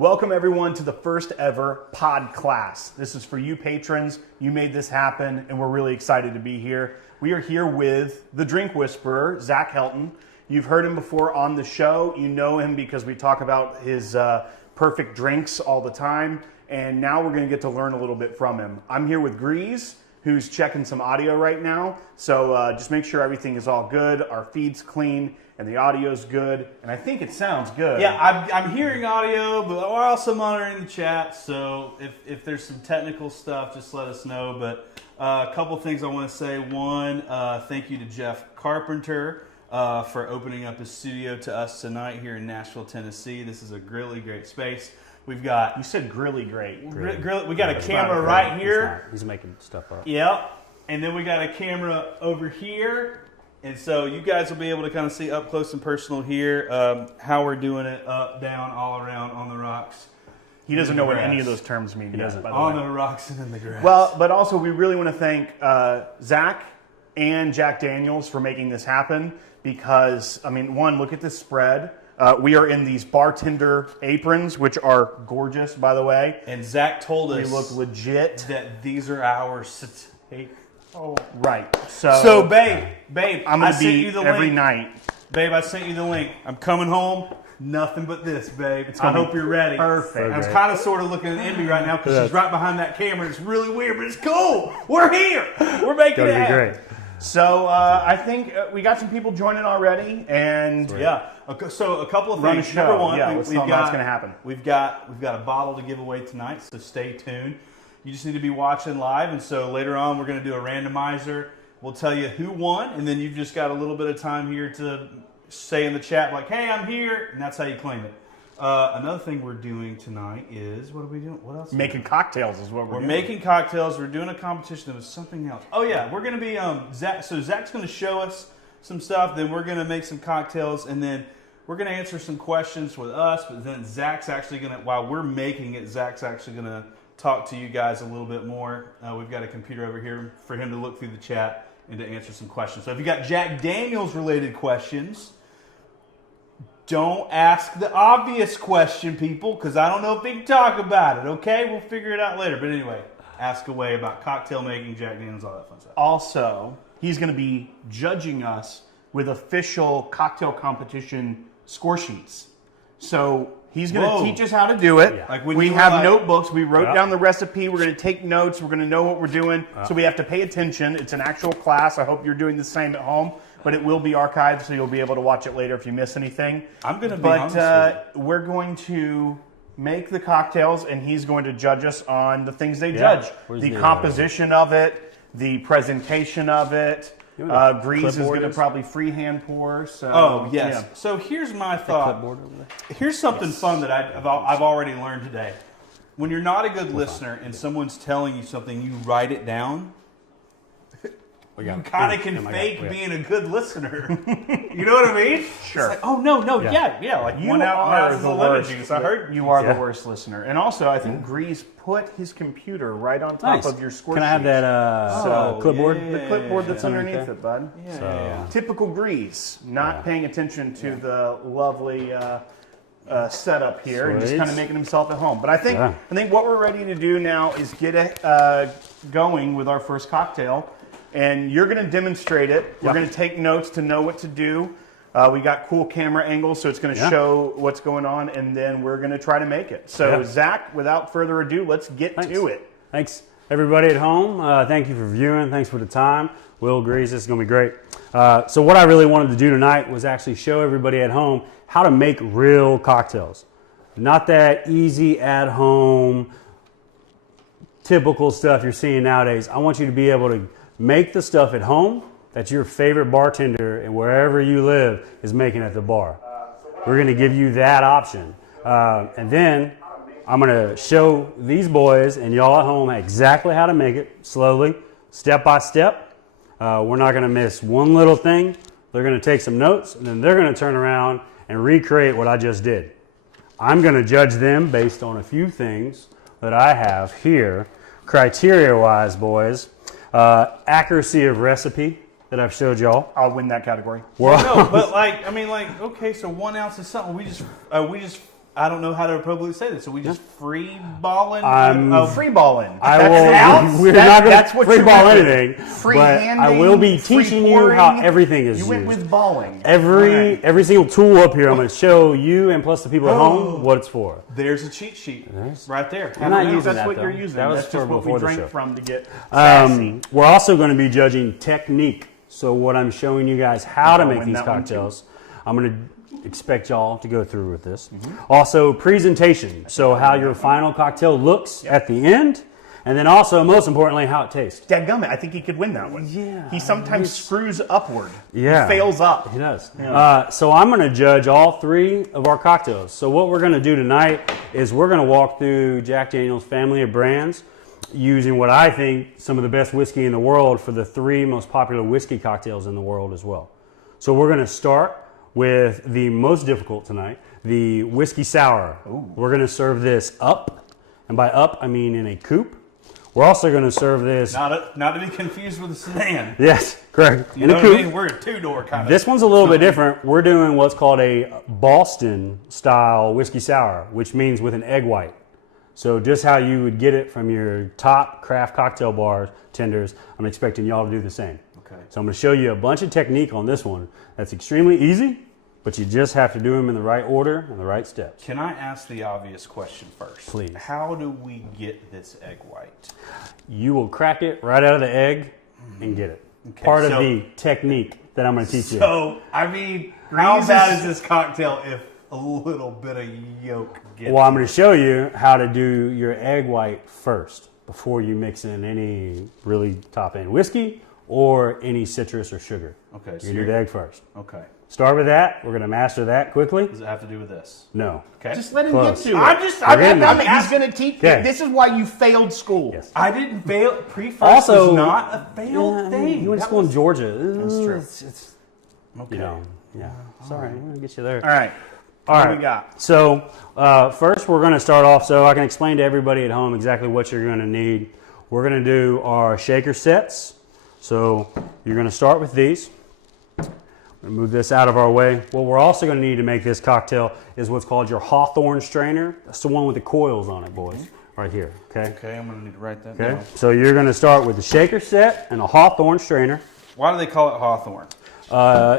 Welcome everyone to the first ever Podclass. This is for you patrons. You made this happen and we're really excited to be here. We are here with the Drink Whisperer, Zach Helton. You've heard him before on the show. You know him because we talk about his perfect drinks all the time. And now we're going to get to learn a little bit from him. I'm here with Grease, who's checking some audio right now. So just make sure everything is all good. Our feed's clean and the audio's good. And I think it sounds good. Yeah, I'm hearing audio, but we're also monitoring the chat. So if there's some technical stuff, just let us know. But a couple things I want to say. One, thank you to Jeff Carpenter for opening up his studio to us tonight here in Nashville, Tennessee. This is a really great space. We've got... You said grilly great. We got a camera right here. He's making stuff up. Yep. And then we got a camera over here. And so you guys will be able to kind of see up close and personal here how we're doing it up, down, all around, on the rocks. He doesn't know what any of those terms mean. He doesn't. On the rocks and in the grass. Well, but also we really want to thank Zach and Jack Daniels for making this happen because, I mean, one, look at this spread. We are in these Bartender aprons, which are gorgeous, by the way. And Zach told us we look legit. That these are ours to take. Oh, right. So babe, I'm I gonna sent be you the every link. night. Babe, I sent you the link. I'm coming home. Nothing but this, babe. I hope you're ready. Perfect. I'm kind of sort of looking at Envy right now because she's right behind that camera. It's really weird, but it's cool. We're here. We're making it happen. Great. So I think we got some people joining already, and yeah. So a couple of run things. a show. Number one, let's tell them what's going to happen. We've got a bottle to give away tonight, so stay tuned. You just need to be watching live, and so later on we're going to do a randomizer. We'll tell you who won, and then you've just got a little bit of time here to say in the chat like, "Hey, I'm here," and that's how you claim it. Another thing we're doing tonight is, what are we doing? What else? Making cocktails is what we're doing. We're making cocktails. We're doing a competition. There was something else. Oh yeah, we're going to be Zach. So Zach's going to show us some stuff. Then we're going to make some cocktails, and then we're going to answer some questions with us. But then Zach's actually going to, while we're making it, Zach's actually going to talk to you guys a little bit more. We've got a computer over here for him to look through the chat and to answer some questions. So if you got Jack Daniels related questions, don't ask the obvious question, people, because I don't know if they can talk about it, okay? We'll figure it out later. But anyway, ask away about cocktail making, Jack Daniels, all that fun stuff. Also, he's going to be judging us with official cocktail competition score sheets. So he's going to teach us how to do it. Yeah. Like we have notebooks. We wrote down the recipe. We're going to take notes. We're going to know what we're doing. So we have to pay attention. It's an actual class. I hope you're doing the same at home. But it will be archived, so you'll be able to watch it later if you miss anything. I'm going to be honest with you. We're going to make the cocktails, and he's going to judge us on the things they judge. The composition of it, the presentation of it. Grease is going to probably freehand pour. So, oh, yes. Yeah. So here's my thought. Here's something fun that I've already learned today. When you're not a good listener and someone's telling you something, you write it down. You kind of can fake being a good listener. You know what I mean? Sure. It's like, oh, no, yeah. Like you 1 ounce of the lemon worst. juice. I heard you are the worst listener. And also, I think Grease put his computer right on top of your score sheet. Can I have that clipboard? Yeah. The clipboard that's underneath it, bud. Yeah. Typical Grease, not paying attention to the lovely setup here and just kind of making himself at home. But I think what we're ready to do now is get going with our first cocktail. And you're going to demonstrate it. We're going to take notes to know what to do. We got cool camera angles, so it's going to show what's going on, and then we're going to try to make it. So, Zach, without further ado, let's get to it. Thanks, everybody at home. Thank you for viewing. Thanks for the time. Will, Grease, this is going to be great. So what I really wanted to do tonight was actually show everybody at home how to make real cocktails. Not that easy at home, typical stuff you're seeing nowadays. I want you to be able to make the stuff at home that your favorite bartender and wherever you live is making at the bar. We're going to give you that option. And then I'm going to show these boys and y'all at home exactly how to make it slowly, step by step. We're not going to miss one little thing. They're going to take some notes and then they're going to turn around and recreate what I just did. I'm going to judge them based on a few things that I have here. Criteria-wise, boys. Accuracy of recipe that I've showed y'all. I'll win that category. Well, no, but okay, so 1 ounce of something. I don't know how to appropriately say this. So we just free balling. Free balling. We're not going to free ball anything. Free but handing, I will be free teaching you pouring. how everything is You used. went with balling. Every single tool up here, I'm going to show you and plus the people at home what it's for. There's a cheat sheet right there. I'm not using That's that, what though. you're using. That was That's for just what before we the drank show. from to get sassy. We're also going to be judging technique. So what I'm showing you guys how to make these cocktails. I'm going to expect y'all to go through with this. Also, presentation. So how your final cocktail looks at the end. And then also, most importantly, how it tastes. Dadgummit, I think he could win that one. Yeah. He sometimes screws upward. Yeah. He fails up. He does. Yeah. So I'm going to judge all 3 of our cocktails. So what we're going to do tonight is we're going to walk through Jack Daniel's family of brands using what I think some of the best whiskey in the world for the 3 most popular whiskey cocktails in the world as well. So we're going to start with the most difficult tonight, the whiskey sour. Ooh. We're going to serve this up, and by up I mean in a coupe. We're also going to serve this... Not to be confused with a sedan. Yes, correct. You know what I mean? We're a 2-door kind of... This one's a little bit different. We're doing what's called a Boston-style whiskey sour, which means with an egg white. So just how you would get it from your top craft cocktail bartenders, I'm expecting y'all to do the same. Okay. So I'm going to show you a bunch of technique on this one. That's extremely easy, but you just have to do them in the right order and the right steps. Can I ask the obvious question first? Please. How do we get this egg white? You will crack it right out of the egg and get it. Okay, Part of the technique that I'm going to teach you. So, I mean, how bad is this cocktail if a little bit of yolk gets... Well, I'm going to show you how to do your egg white first before you mix in any really top-end whiskey or any citrus or sugar. Okay. So you do the egg first. Okay. Start with that. We're going to master that quickly. Does it have to do with this? No. Okay. Just let him Close. get to it. there. He's going to teach. Okay. This is why you failed school. Yes. I didn't fail. Pre-first Also, was not a failed thing. You went to school in Georgia. That's true. It's Okay. you know, yeah. Sorry, I'm going to get you there. All right. All What right. do we got? So first we're going to start off so I can explain to everybody at home exactly what you're going to need. We're going to do our shaker sets. So you're going to start with these. Move this out of our way. What we're also going to need to make this cocktail is what's called your Hawthorne strainer. That's the one with the coils on it, boys. Right here, okay? Okay, I'm going to need to write that Okay, down. so you're going to start with the shaker set and a Hawthorne strainer. Why do they call it Hawthorne?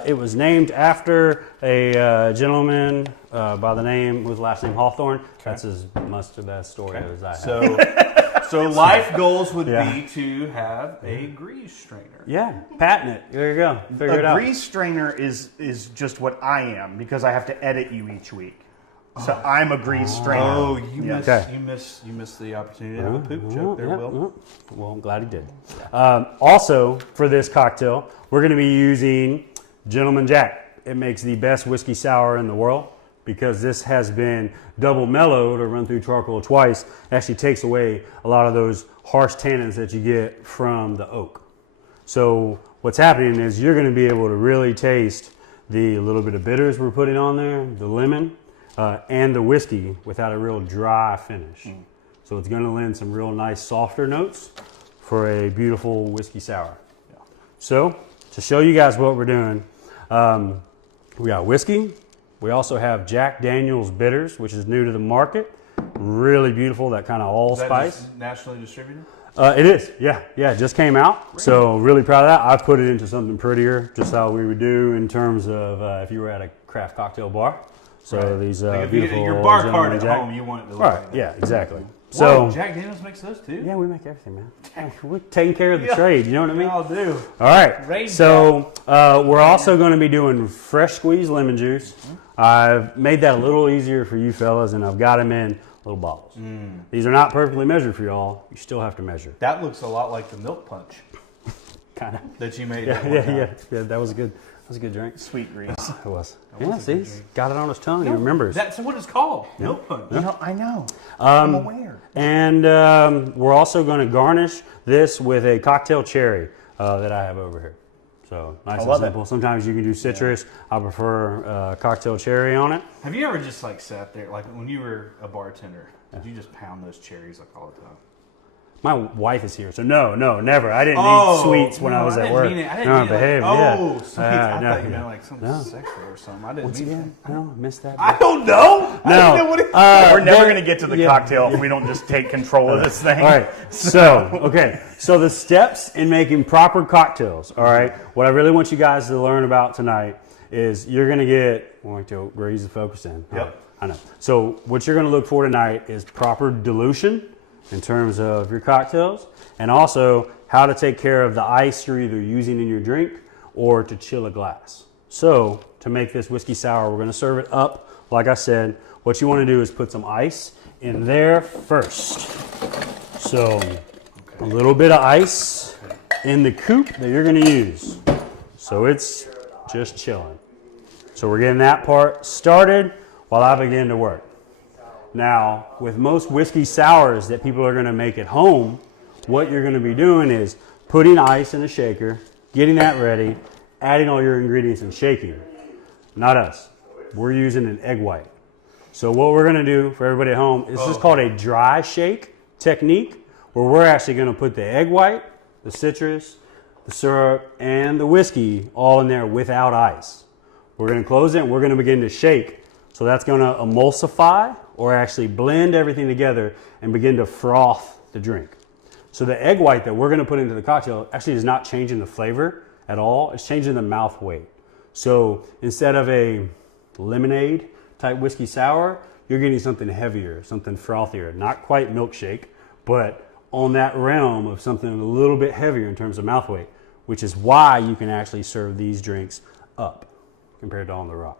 It was named after a gentleman by the name, whose last name Hawthorne. Okay. That's as much the best story as I have. So life goals would Yeah. be to have a grease strainer. Yeah, patent it. There you go. Figure it A out. grease strainer is just what I am because I have to edit you each week. So I'm a grease strainer. Oh, you Yes. missed Okay. you missed the opportunity to have a poop joke there, Will. Well, I'm glad he did. Also, for this cocktail, we're going to be using Gentleman Jack. It makes the best whiskey sour in the world because this has been double mellowed or run through charcoal twice. It actually takes away a lot of those harsh tannins that you get from the oak. So what's happening is you're going to be able to really taste the little bit of bitters we're putting on there, the lemon, and the whiskey without a real dry finish. So it's going to lend some real nice softer notes for a beautiful whiskey sour. So to show you guys what we're doing, we got whiskey. We also have Jack Daniel's bitters, which is new to the market. Really beautiful, that kind of allspice. Just nationally distributed? It is, yeah, it just came out. Really? So really proud of that. I put it into something prettier, just how we would do in terms of if you were at a craft cocktail bar. So right. these like beautiful your bar card Gentleman at Jack. home, you want it to look Right, like that. yeah, exactly. So So Jack Daniel's makes those too? yeah, we make everything, man. We're taking care of the trade, you know what I mean? Y'all do. All right, Great so we're also going to be doing fresh squeezed lemon juice. I've made that a little easier for you fellas, and I've got them in little bottles. These are not perfectly measured for y'all. You still have to measure. That looks a lot like the milk punch Kind of. that you made. Yeah. That was a good drink. Sweet grease. It was. That was Yeah, a good see, drink. got it on his tongue. He remembers. That's what it's called. Milk punch. You know, I know. I'm aware. And we're also going to garnish this with a cocktail cherry that I have over here. So nice and love it. simple. Sometimes you can do citrus. I prefer cocktail cherry on it. Have you ever just like sat there, like when you were a bartender, did you just pound those cherries like all the time? My wife is here, so no, never. I didn't Oh, need sweets when I was at work. I didn't No, mean it. behave, Oh, yeah. sweets. I No, thought you yeah. meant like something No. sexual or something. I didn't Once mean again, no, missed that. I don't know. I No. don't know what it We're never there- going to get to the yeah. cocktail if we don't just take control of this thing. All right. So the steps in making proper cocktails. All right. What I really want you guys to learn about tonight is you're going to get. Wait till Grace is focused in. Yep. I know. So what you're going to look for tonight is proper dilution in terms of your cocktails, and also how to take care of the ice you're either using in your drink or to chill a glass. So to make this whiskey sour, we're going to serve it up. Like I said, what you want to do is put some ice in there first. So a little bit of ice in the coupe that you're going to use. So it's just chilling. So we're getting that part started while I begin to work. Now, with most whiskey sours that people are going to make at home, what you're going to be doing is putting ice in a shaker, getting that ready, adding all your ingredients and shaking. Not us. We're using an egg white. So what we're going to do for everybody at home, this is called a dry shake technique, where we're actually going to put the egg white, the citrus, the syrup, and the whiskey all in there without ice. We're going to close it and we're going to begin to shake. So that's going to emulsify or actually blend everything together and begin to froth the drink. So the egg white that we're going to put into the cocktail actually is not changing the flavor at all. It's changing the mouth weight. So instead of a lemonade type whiskey sour, you're getting something heavier, something frothier. Not quite milkshake, but on that realm of something a little bit heavier in terms of mouth weight, which is why you can actually serve these drinks up compared to on the rock.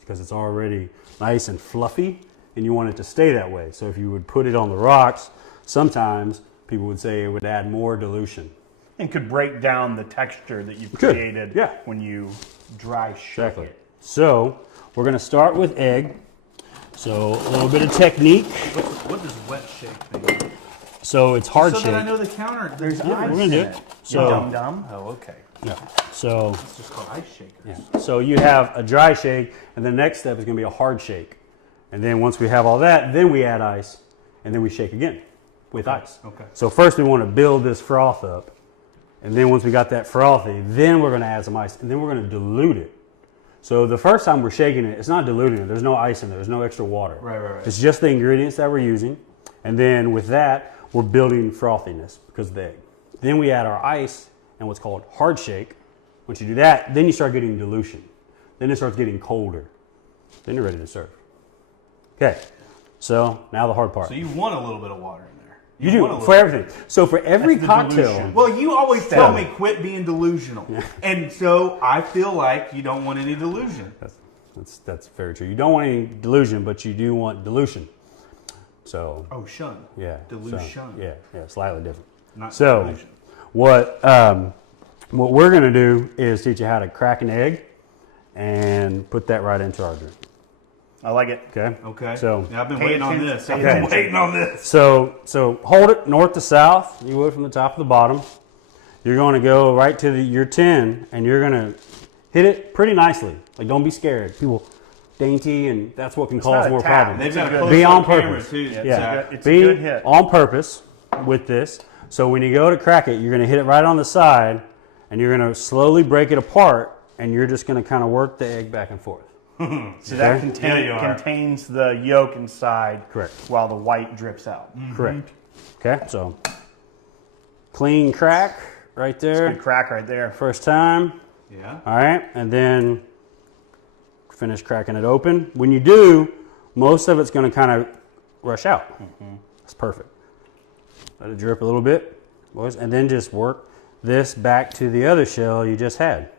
Because it's already nice and fluffy and you want it to stay that way. So if you would put it on the rocks, sometimes people would say it would add more dilution. And could break down the texture that you've Could, created yeah. when you dry shake Exactly. it. So we're going to start with egg. So a little bit of technique. What does wet shake mean? So it's hard So shake. that I know the counter. There's Yeah, ice we're going to do in it. it. So, Dum-dum? Oh, okay. yeah. So, It's just called ice shakers. yeah. So you have a dry shake, and the next step is going to be a hard shake. And then once we have all that, then we add ice, and then we shake again with ice. Okay. So first we want to build this froth up. And then once we got that frothy, then we're going to add some ice, and then we're going to dilute it. So the first time we're shaking it, it's not diluting it. There's no ice in there. There's no extra water. Right. It's just the ingredients that we're using. And then with that, we're building frothiness because of the egg. Then we add our ice and what's called hard shake. Once you do that, then you start getting dilution. Then it starts getting colder. Then you're ready to serve. Okay, so now the hard part. So you want a little bit of water in there. You want a do, little for bit. everything. So for every That's the cocktail, dilution. Well, you always tell Yeah. me quit being delusional. And so I feel like you don't want any delusion. that's very true. You don't want any delusion, but you do want dilution. So Oh, shun. yeah, Dilution. yeah, slightly different. Not So delusion. what we're going to do is teach you how to crack an egg and put that right into our drink. I like it. Okay. Okay. So yeah, I've been pay waiting on attention- this. pay I've been attention. waiting on this. So hold it north to south. You would from the top to the bottom. You're going to go right to your tin, and you're going to hit it pretty nicely. Like, don't be scared. People dainty, and that's what can cause not a more tap. problems. They've got a Be close Be on camera purpose. too. Yeah, Zach. It's Be a good hit. on purpose with this. So when you go to crack it, you're going to hit it right on the side, and you're going to slowly break it apart, and you're just going to kind of work the egg back and forth. So that Okay. Yeah, you are. contains the yolk inside. Correct. While the white drips out. Correct. Okay, so clean crack right there. Good crack right there. First time. Yeah. All right, and then finish cracking it open. When you do, most of it's going to kind of rush out. That's perfect. Let it drip a little bit, boys, and then just work this back to the other shell you just had.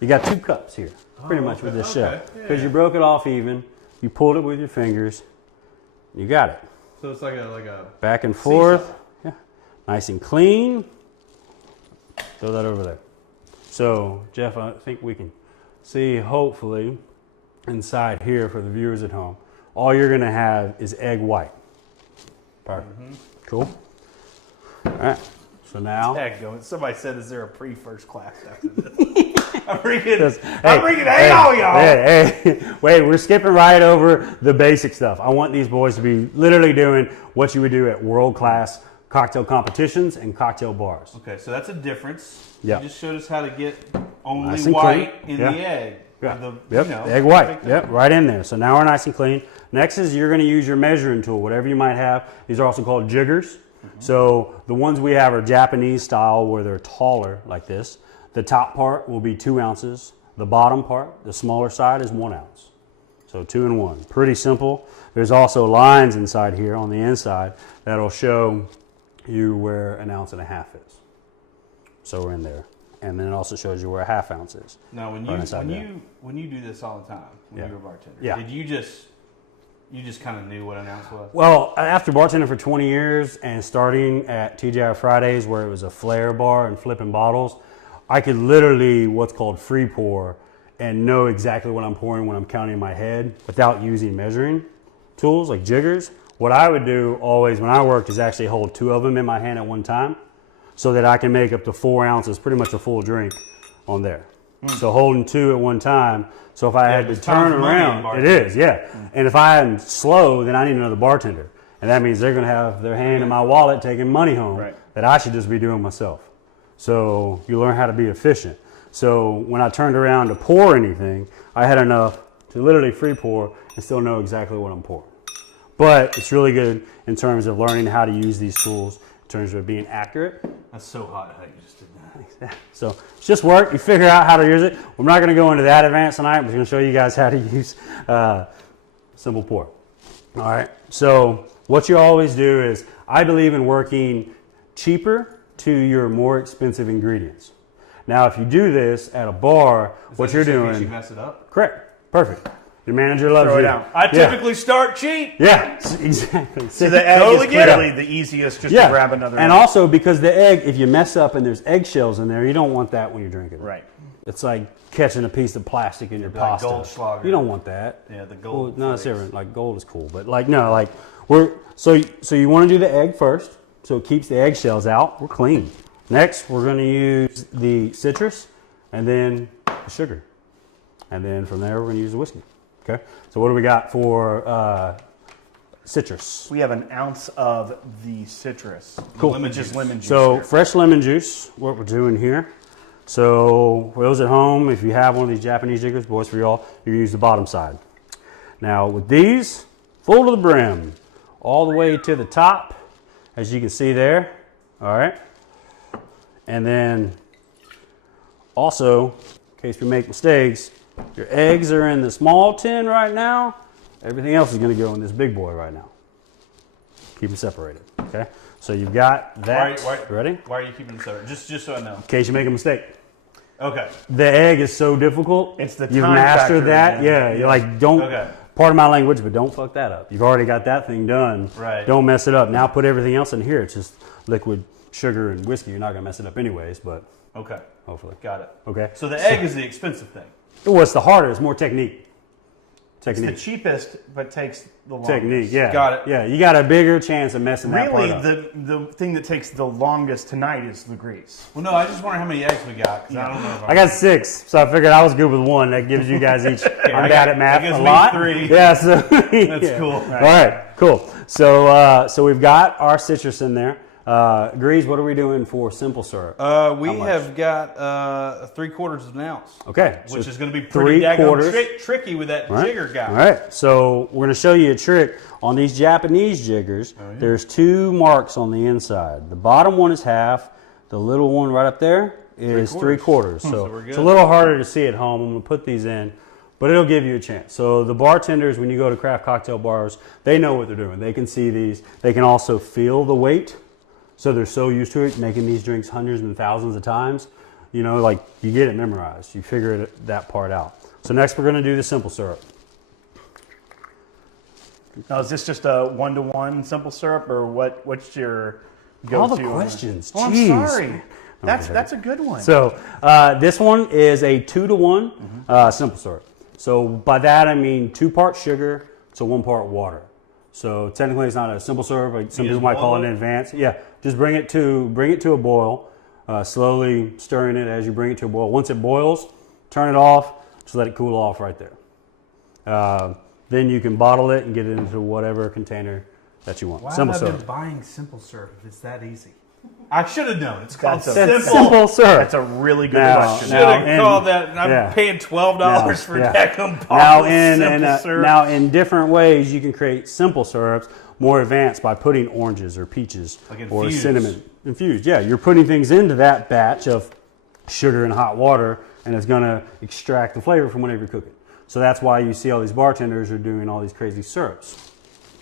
You got 2 cups here, pretty much with this shell. Okay. Because you broke it off even, you pulled it with your fingers, you got it. So it's like a Back and forth, yeah, nice and clean. Throw that over there. So, Jeff, I think we can see, hopefully, inside here for the viewers at home, all you're going to have is egg white. Perfect. Cool. All right. So now, Heck, somebody said, "Is there a pre-first class after this?" I'm bringing hey, all y'all. Hey, wait, we're skipping right over the basic stuff. I want these boys to be literally doing what you would do at world-class cocktail competitions and cocktail bars. Okay, so that's a difference. Yeah. You just showed us how to get only Nice and white clean. in Yeah. the egg. Yeah. The, The egg white. Yep, right in there. So now we're nice and clean. Next is you're going to use your measuring tool, whatever you might have. These are also called jiggers. So the ones we have are Japanese style where they're taller like this. The top part will be 2 ounces. The bottom part, the smaller side, is 1 ounce. So 2 and 1. Pretty simple. There's also lines inside here on the inside that'll show you where 1.5 ounces is. So we're in there. And then it also shows you where a 1/2 ounce is. Now, when you do this all the time, when you were a bartender, did you just kind of knew what 1 ounce was? Well, after bartending for 20 years and starting at TGI Fridays where it was a flare bar and flipping bottles, I could literally what's called free pour and know exactly what I'm pouring when I'm counting in my head without using measuring tools like jiggers. What I would do always when I worked is actually hold 2 of them in my hand at one time so that I can make up to 4 ounces, pretty much a full drink on there. So holding 2 at one time. So if I had to turn around, it is, And if I am slow, then I need another bartender. And that means they're going to have their hand in my wallet taking money home that I should just be doing myself. So you learn how to be efficient. So when I turned around to pour anything, I had enough to literally free pour and still know exactly what I'm pouring. But it's really good in terms of learning how to use these tools in terms of being accurate. That's so hot how you just did that. So it's just work. You figure out how to use it. We're not going to go into that advanced tonight. We're going to show you guys how to use simple pour. All right. So what you always do is I believe in working cheaper to your more expensive ingredients. Now, if you do this at a bar, what you're doing... You mess it up? Correct. Perfect. Your manager loves Throw it you. out. I typically start cheap. Yeah, exactly. So the egg Totally is get clearly the easiest just to grab another and egg. also because the egg, if you mess up and there's eggshells in there, you don't want that when you're drinking. Right. It's like catching a piece of plastic in your pasta. Goldschlager. You don't want that. Yeah, the gold. Well, no, it's different. Like gold is cool, but like no, like so you want to do the egg first, so it keeps the eggshells out. We're clean. Next, we're going to use the citrus, and then the sugar, and then from there we're going to use the whiskey. Okay. So what do we got for citrus? We have 1 ounce of the citrus. Cool. Lemon Just juice. lemon juice. So here. fresh lemon juice, what we're doing here. So for those at home, if you have one of these Japanese jiggers, boys, for y'all, you can use the bottom side. Now with these, full to the brim, all the way to the top, as you can see there. All right. And then also, in case we make mistakes, your eggs are in the small tin right now. Everything else is going to go in this big boy right now. Keep them separated. Okay. So you've got that. Ready? Why are you keeping them separate? Just so I know. In case you make a mistake. Okay. The egg is so difficult. It's the you've time mastered factor that. again. Yeah. You're like, don't. Okay. Pardon my language, but don't fuck that up. You've already got that thing done. Right. Don't mess it up. Now put everything else in here. It's just liquid sugar and whiskey. You're not gonna mess it up anyways, but Okay. hopefully. Got it. Okay. So the egg is the expensive thing. What's the harder? It's more technique. It's the Technique. cheapest, but takes the longest. Technique. Yeah. Got it. Yeah. You got a bigger chance of messing that part Really, up. the thing that takes the longest tonight is the grease. Well, no, I just wonder how many eggs we got because I don't know. If I got 6, so I figured I was good with 1. That gives you guys each. I'm bad at math that gives a me lot. 3. Yeah, so That's cool. All right, cool. So we've got our citrus in there. Grease, what are we doing for simple syrup? We much? have got 3/4 of an ounce. Okay, Which so is going to be pretty 3/4. daggone tricky with that jigger guy. All right, so we're going to show you a trick on these Japanese jiggers. There's 2 marks on the inside. The bottom one is half. The little one right up there is 3/4. So we're good. it's a little harder to see at home. I'm going to put these in, but it'll give you a chance. So the bartenders, when you go to craft cocktail bars, they know what they're doing. They can see these. They can also feel the weight. So they're so used to it, making these drinks hundreds and thousands of times. You know, like you get it memorized. You figure that part out. So next we're going to do the simple syrup. Now, is this just a 1-to-1 simple syrup, or what's your go-to? All the questions. Oh, I'm Jeez. sorry. That's a good one. So this one is a 2-to-1 simple syrup. So by that I mean 2 parts sugar to 1 part water. So technically it's not a simple syrup, like some people might call it an advanced. Yeah, just bring it to a boil, slowly stirring it as you bring it to a boil. Once it boils, turn it off, just let it cool off right there. Then you can bottle it and get it into whatever container that you want. Why Simple have I syrup. been buying simple syrup if it's that easy? I should have known. It's called That's simple. Simple syrup. That's a really good Now- question. Should now- have and- called that. I'm yeah. paying $12 for Yeah. Deckham Now bottle in syrup. in different ways you can create simple syrups more advanced by putting oranges or peaches Like or infused. cinnamon infused. Yeah, you're putting things into that batch of sugar and hot water, and it's going to extract the flavor from whenever you're cooking. So that's why you see all these bartenders are doing all these crazy syrups.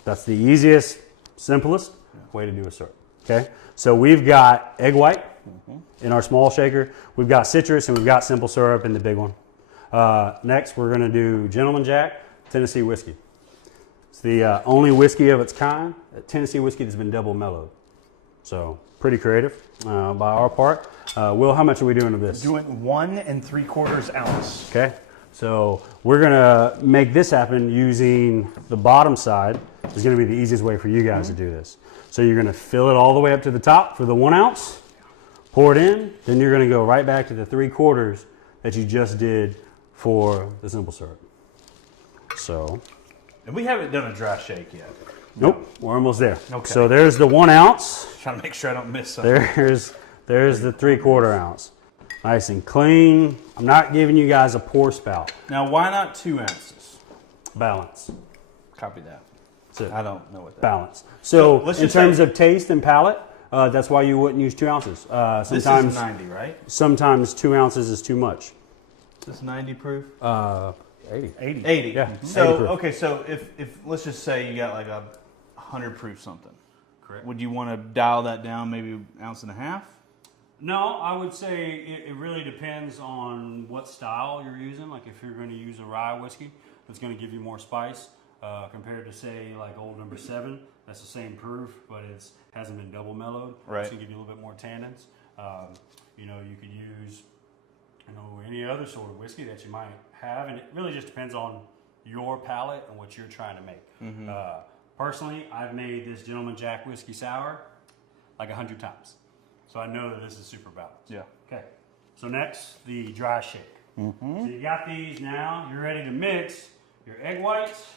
That's the easiest, simplest way to do a syrup. Okay, so we've got egg white in our small shaker. We've got citrus, and we've got simple syrup in the big one. Next, we're going to do Gentleman Jack Tennessee whiskey. It's the only whiskey of its kind, Tennessee whiskey that's been double mellowed. So pretty creative by our part. Will, how much are we doing of this? Doing 1 3/4 ounce. Okay, so we're gonna make this happen using the bottom side. Is gonna be the easiest way for you guys to do this. So you're gonna fill it all the way up to the top for the 1 ounce, pour it in, then you're gonna go right back to the 3/4 that you just did for the simple syrup. So, And we haven't done a dry shake yet. nope, we're almost there. Okay. So there's the 1 ounce. Trying to make sure I don't miss something. There's the 3/4 ounce. Nice and clean. I'm not giving you guys a pour spout. Now, why not 2 ounces? Balance. Copy that. That's it. I don't know what that Balance. So let's in just terms say- of taste and palate, that's why you wouldn't use 2 ounces. This is Sometimes 90, right? sometimes 2 ounces is too much. This 90 proof? 80. 80. 80. Yeah. So 80 proof. okay, so if let's just say you got like a 100 proof something, Correct. would you want to dial that down maybe 1.5 ounces? No, I would say it really depends on what style you're using. Like if you're going to use a rye whiskey, that's going to give you more spice compared to say like Old Number 7. That's the same proof, but it hasn't been double mellowed. Right. It's going to give you a little bit more tannins. You could use any other sort of whiskey that you might have, and it really just depends on your palate and what you're trying to make. Personally, I've made this Gentleman Jack whiskey sour like 100 times. So I know that this is super balanced. Yeah. Okay. So next, the dry shake. So you got these now. You're ready to mix your egg whites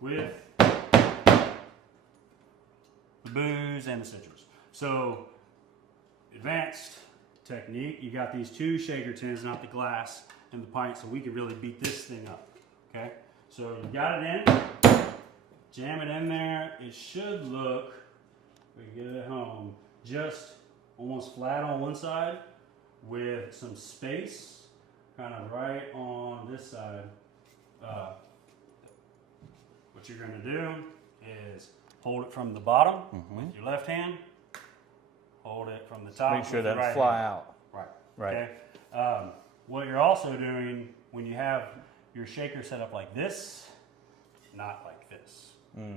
with the booze and the citrus. So advanced technique. You got these 2 shaker tins, not the glass and the pint, so we can really beat this thing up. Okay. So you got it in. Jam it in there. It should look, we can get it at home, just almost flat on one side with some space kind of right on this side. What you're going to do is hold it from the bottom with your left hand, hold it from the top. Make sure with your that right fly hand. out. Right. Right. Okay. What you're also doing when you have your shaker set up like this, not like this.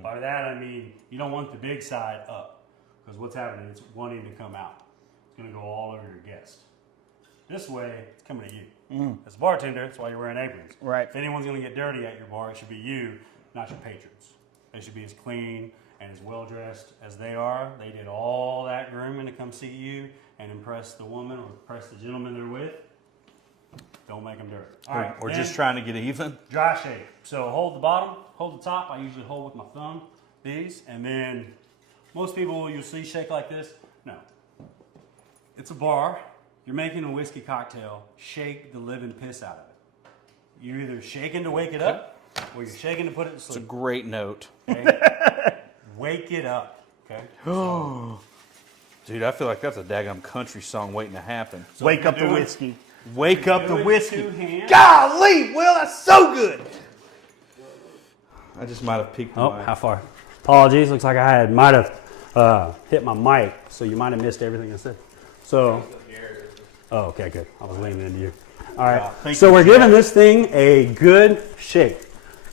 By that I mean you don't want the big side up, because what's happening, it's wanting to come out. It's going to go all over your guest. This way, it's coming to you. As a bartender, that's why you're wearing aprons. Right. If anyone's going to get dirty at your bar, it should be you, not your patrons. They should be as clean and as well dressed as they are. They did all that grooming to come see you and impress the woman or impress the gentleman they're with. Don't make them dirty. All right. Or then just trying to get even. dry shake. So hold the bottom, hold the top. I usually hold with my thumb, these, and then most people you'll see shake like this. No. It's a bar. You're making a whiskey cocktail. Shake the living piss out of it. You're either shaking to wake it up, or you're shaking to put it to It's a sleep. great note. Okay? Wake it up. Okay. Dude, I feel like that's a daggum country song waiting to happen. So Wake if up you're the doing- whiskey. Wake up the do it whiskey. 2 hands. Golly, Will, that's so good. I just might have peeked Oh, my... how far? Apologies. Looks like I might have hit my mic, so you might have missed everything I said. So, oh, okay, good. I was leaning into you. All right. thank So you, we're Jack. giving this thing a good shake.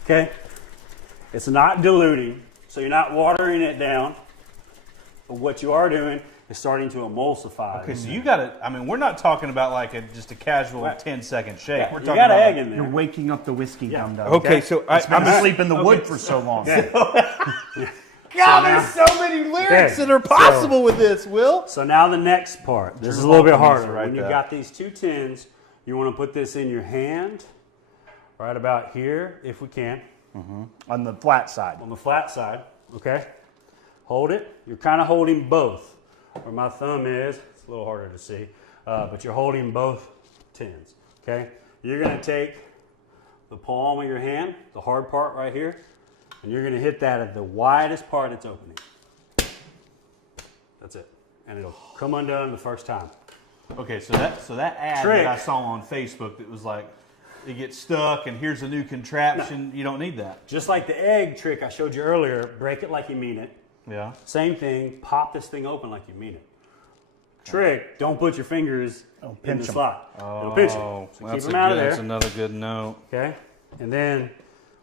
Okay. It's not diluting, so you're not watering it down. But what you are doing is starting to emulsify. Okay, so you got to... I mean, we're not talking about like just a casual Right. 10-second shake. Yeah, We're you talking got about... egg in You're there. waking up the whiskey, dum dum. Okay, so It's been I'm just... asleep in the wood for so long. God, there's so many lyrics Okay, that are possible with this, Will. So now the next part. This is a Turn little bit off the harder. music right When you've there. got these 2 tins, You want to put this in your hand, right about here, if we can. On the flat side. On the flat side, okay? Hold it. You're kind of holding both. Where my thumb is, it's a little harder to see, but you're holding both tins, okay? You're going to take the palm of your hand, the hard part right here, and you're going to hit that at the widest part it's opening. That's it. And it'll come undone the first time. Okay, so that ad Trick. that I saw on Facebook that was like, it gets stuck and here's a new contraption. No. You don't need that. Just like the egg trick I showed you earlier, break it like you mean it. Yeah. Same thing, pop this thing open like you mean it. Trick, don't put your fingers in the slot. It'll pinch you. So keep them out of there. That's another good note. Okay, and then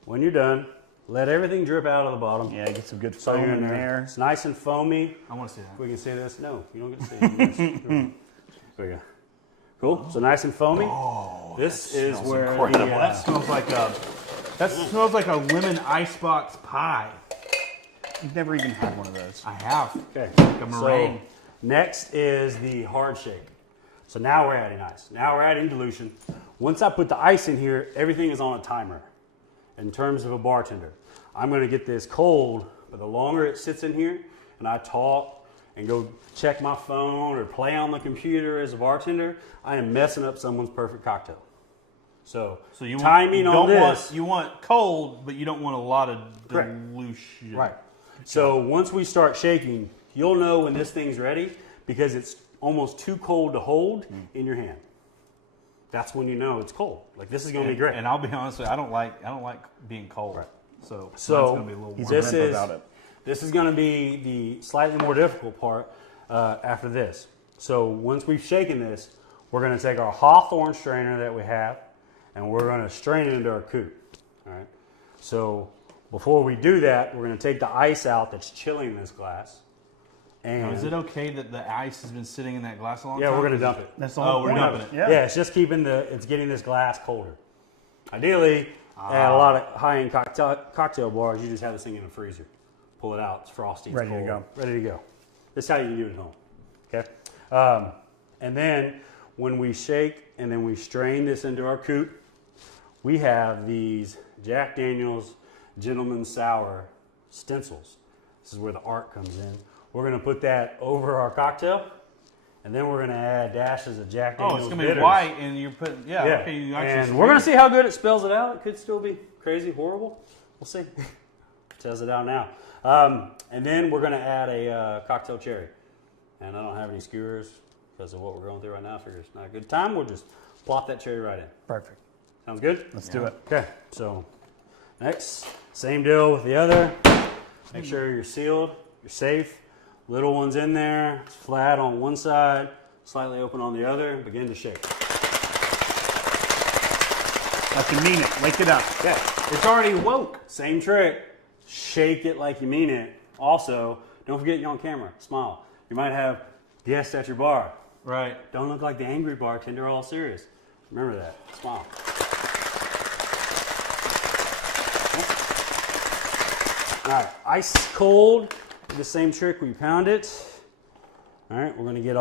when you're done, let everything drip out of the bottom. Yeah, get some good foam in there. It's nice and foamy. I want to see that. If we can see this. No, you don't get to see it. There we go. Cool. So nice and foamy. Oh, this is where that smells like a lemon icebox pie. You've never even had one of those. I have. Okay. Like a meringue. So next is the hard shake. So now we're adding ice. Now we're adding dilution. Once I put the ice in here, everything is on a timer. In terms of a bartender, I'm going to get this cold, but the longer it sits in here, and I talk and go check my phone or play on the computer as a bartender, I am messing up someone's perfect cocktail. So you timing on this. You want cold, but you don't want a lot of dilution. Right. So once we start shaking, you'll know when this thing's ready because it's almost too cold to hold in your hand. That's when you know it's cold. Like this is going to be great. And I'll be honest with you, I don't like being cold. Right. So mine's going to be a little warm about it. This is going to be the slightly more difficult part after this. So once we've shaken this, we're going to take our Hawthorne strainer that we have, and we're going to strain it into our coupe. All right. So before we do that, we're going to take the ice out that's chilling this glass. And now, is it okay that the ice has been sitting in that glass a long time? Yeah, we're going to dump it. That's the whole we're point. dumping it. Yeah, it's just it's getting this glass colder. Ideally, at a lot of high-end cocktail bars, you just have this thing in a freezer. Pull it out, it's frosty, it's Ready cold. to go. Ready to go. This is how you can do it at home. Okay? And then when we shake and then we strain this into our coupe, we have these Jack Daniel's Gentleman Sour stencils. This is where the art comes in. We're going to put that over our cocktail, and then we're going to add dashes of Jack Daniel's it's going bitters. to be white, and you're putting, okay, you and we're going to see how good it spells it out. It could still be crazy, horrible. We'll see. Tells it out now. And then we're going to add a cocktail cherry. And I don't have any skewers because of what we're going through right now. I figure it's not a good time. We'll just plop that cherry right in. Perfect. Sounds good? Let's do it. Okay, so next, same deal with the other. Make sure you're sealed, you're safe. Little one's in there, it's flat on one side, slightly open on the other. Begin to shake. Like you mean it. Wake it up. Okay, it's already woke. Same trick. Shake it like you mean it. Also, don't forget you're on camera. Smile. You might have guests at your bar. Right. Don't look like the angry bartender, all serious. Remember that. Smile. All right, ice cold. The same trick, we pound it. All right, we're gonna get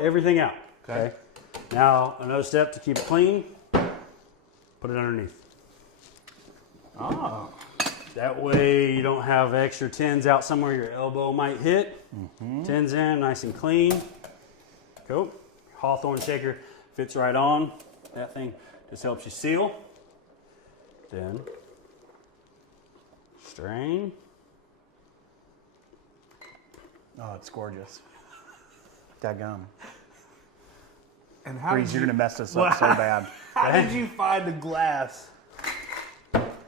everything out. Okay. Now, another step to keep it clean, put it underneath. Oh. That way you don't have extra tins out somewhere your elbow might hit. Tins in, nice and clean. Cool. Hawthorne shaker fits right on. That thing just helps you seal. Then strain. Oh, it's gorgeous. Daggum. And how Breeze, you're going to mess this up so bad. How did you find a glass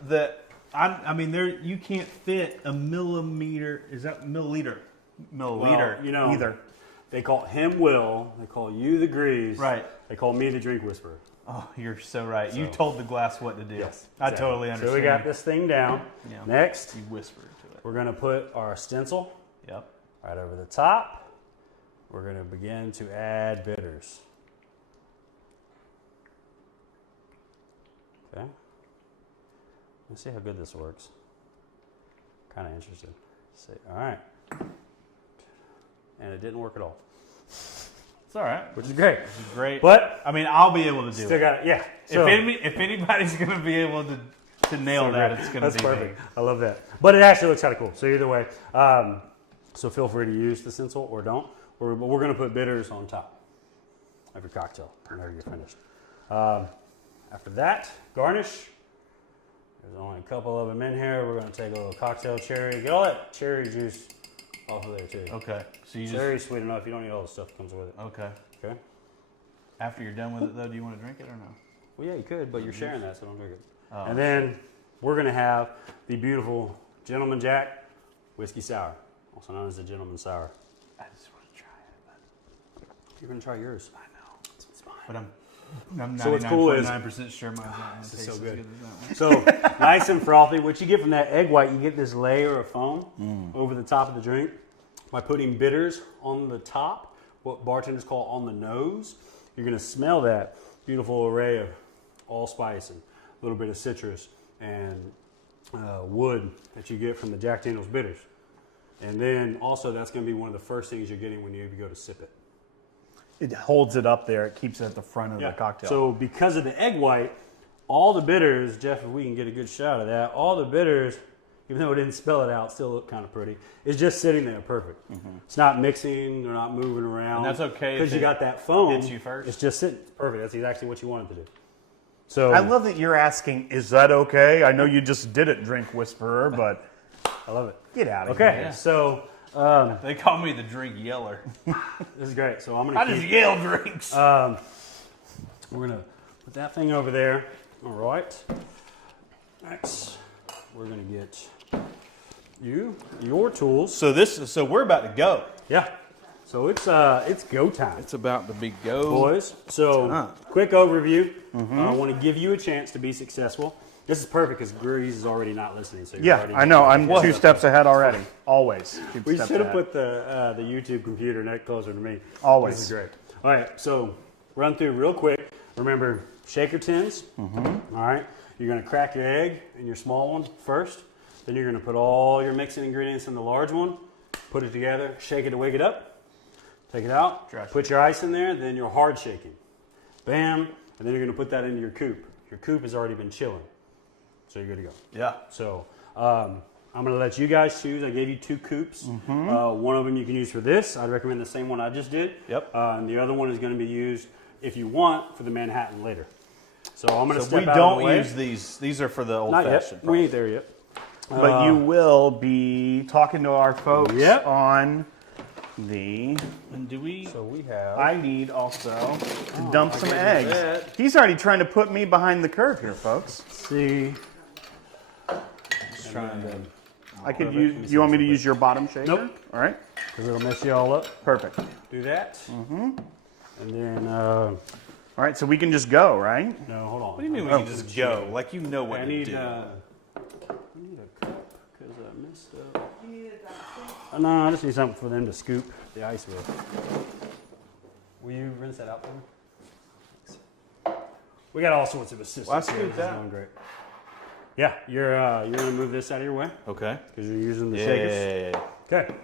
that I mean you can't fit a millimeter? Is that milliliter? Milliliter. Well, you know, Either. They call him Will. They call you the Grease. Right. They call me the Drink Whisperer. Oh, you're so right. You told the glass what to do. Yes. I exactly. totally understand. So we got this thing down. Yeah. Next, You whispered to it. we're going to put our stencil Yep. right over the top. We're going to begin to add bitters. Okay. Let's see how good this works. Kind of interested. See. All right. And it didn't work at all. It's all right. which is great. Which is great. But I mean, I'll be able to do still it. got it. Yeah. So, If anybody's going to be able to nail that, it's going to that's be perfect. me. I love that. But it actually looks kind of cool. So either way, so feel free to use the stencil or don't. But we're going to put bitters on top of your cocktail whenever you're finished. After that, garnish. There's only a couple of them in here. We're going to take a little cocktail cherry. Get all that cherry juice off of there too. Okay. So you Cherry's sweet enough. You don't need all the stuff that comes with it. Okay. Okay. After you're done with it, though, do you want to drink it or no? Well, yeah, you could, but you're sharing that, so don't drink it. Oh. And then we're going to have the beautiful Gentleman Jack Whiskey Sour, also known as the Gentleman Sour. I just want to try it. You're going to try yours. I know. It's fine. But I'm So what's cool is- 99.9% sure mine's not going to taste so as good. good as that one. So nice and frothy. What you get from that egg white, you get this layer of foam over the top of the drink by putting bitters on the top, what bartenders call on the nose. You're going to smell that beautiful array of allspice and a little bit of citrus and wood that you get from the Jack Daniel's bitters. And then also that's going to be one of the first things you're getting when you go to sip it. It holds it up there. It keeps it at the front of the cocktail. So because of the egg white, all the bitters, Jeff, if we can get a good shot of that, all the bitters, even though it didn't spell it out, still look kind of pretty. It's just sitting there perfect. It's not mixing, they're not moving around. And that's okay because if you got that foam. hits you first. It's just sitting. It's perfect. That's exactly what you wanted to do. So I love that you're asking, is that okay? I know you just did it, Drink Whisperer, but I love it. get out of Okay, here. so They call me the drink yeller. this is great. So I'm gonna I just yell drinks. we're gonna put that thing over there. All right. Next, we're gonna get your tools. So we're about to go. Yeah. So it's go time, It's about to be go. boys. So quick overview. I want to give you a chance to be successful. This is perfect because Grease is already not listening. So you're Yeah, already I know. I'm 2 steps ahead already. Always. 2 We steps should have ahead. put the YouTube computer next closer to me. Always. This is great. All right, so run through real quick. Remember, shaker tins. All right, you're going to crack your egg in your small one first. Then you're going to put all your mixing ingredients in the large one. Put it together, shake it to wake it up. Take it out. Put your ice in there. Then you're hard shaking. Bam, and then you're going to put that into your coupe. Your coupe has already been chilling, so you're good to go. Yeah. So I'm going to let you guys choose. I gave you 2 coupes. One of them you can use for this. I'd recommend the same one I just did. Yep. And the other one is going to be used, if you want, for the Manhattan later. So I'm going to So step we out of the don't way. use these. These are for the old Not fashioned. yet. We ain't there yet. But you will be talking to our folks Yep. on the... And do we? So we have. I need also to dump some can't do eggs. that. He's already trying to put me behind the curve here, folks. see. Just trying to. I could Let use... me Do see you want me this to real use your bottom shaker? Nope. All right. Because it'll mess you all up. Perfect. Do that. And then, All right, so we can just go, right? no, hold on. What do you mean we can just go? Like you know what I to need, do. I need a cup because I messed up. No, I just need something for them to scoop the ice with. Will you rinse that out for me? We got all sorts of assistants. Well, I here. scooped This is that. going great. Yeah, you're gonna move this out of your way Okay. because you're using the Yeah. shakers. Okay.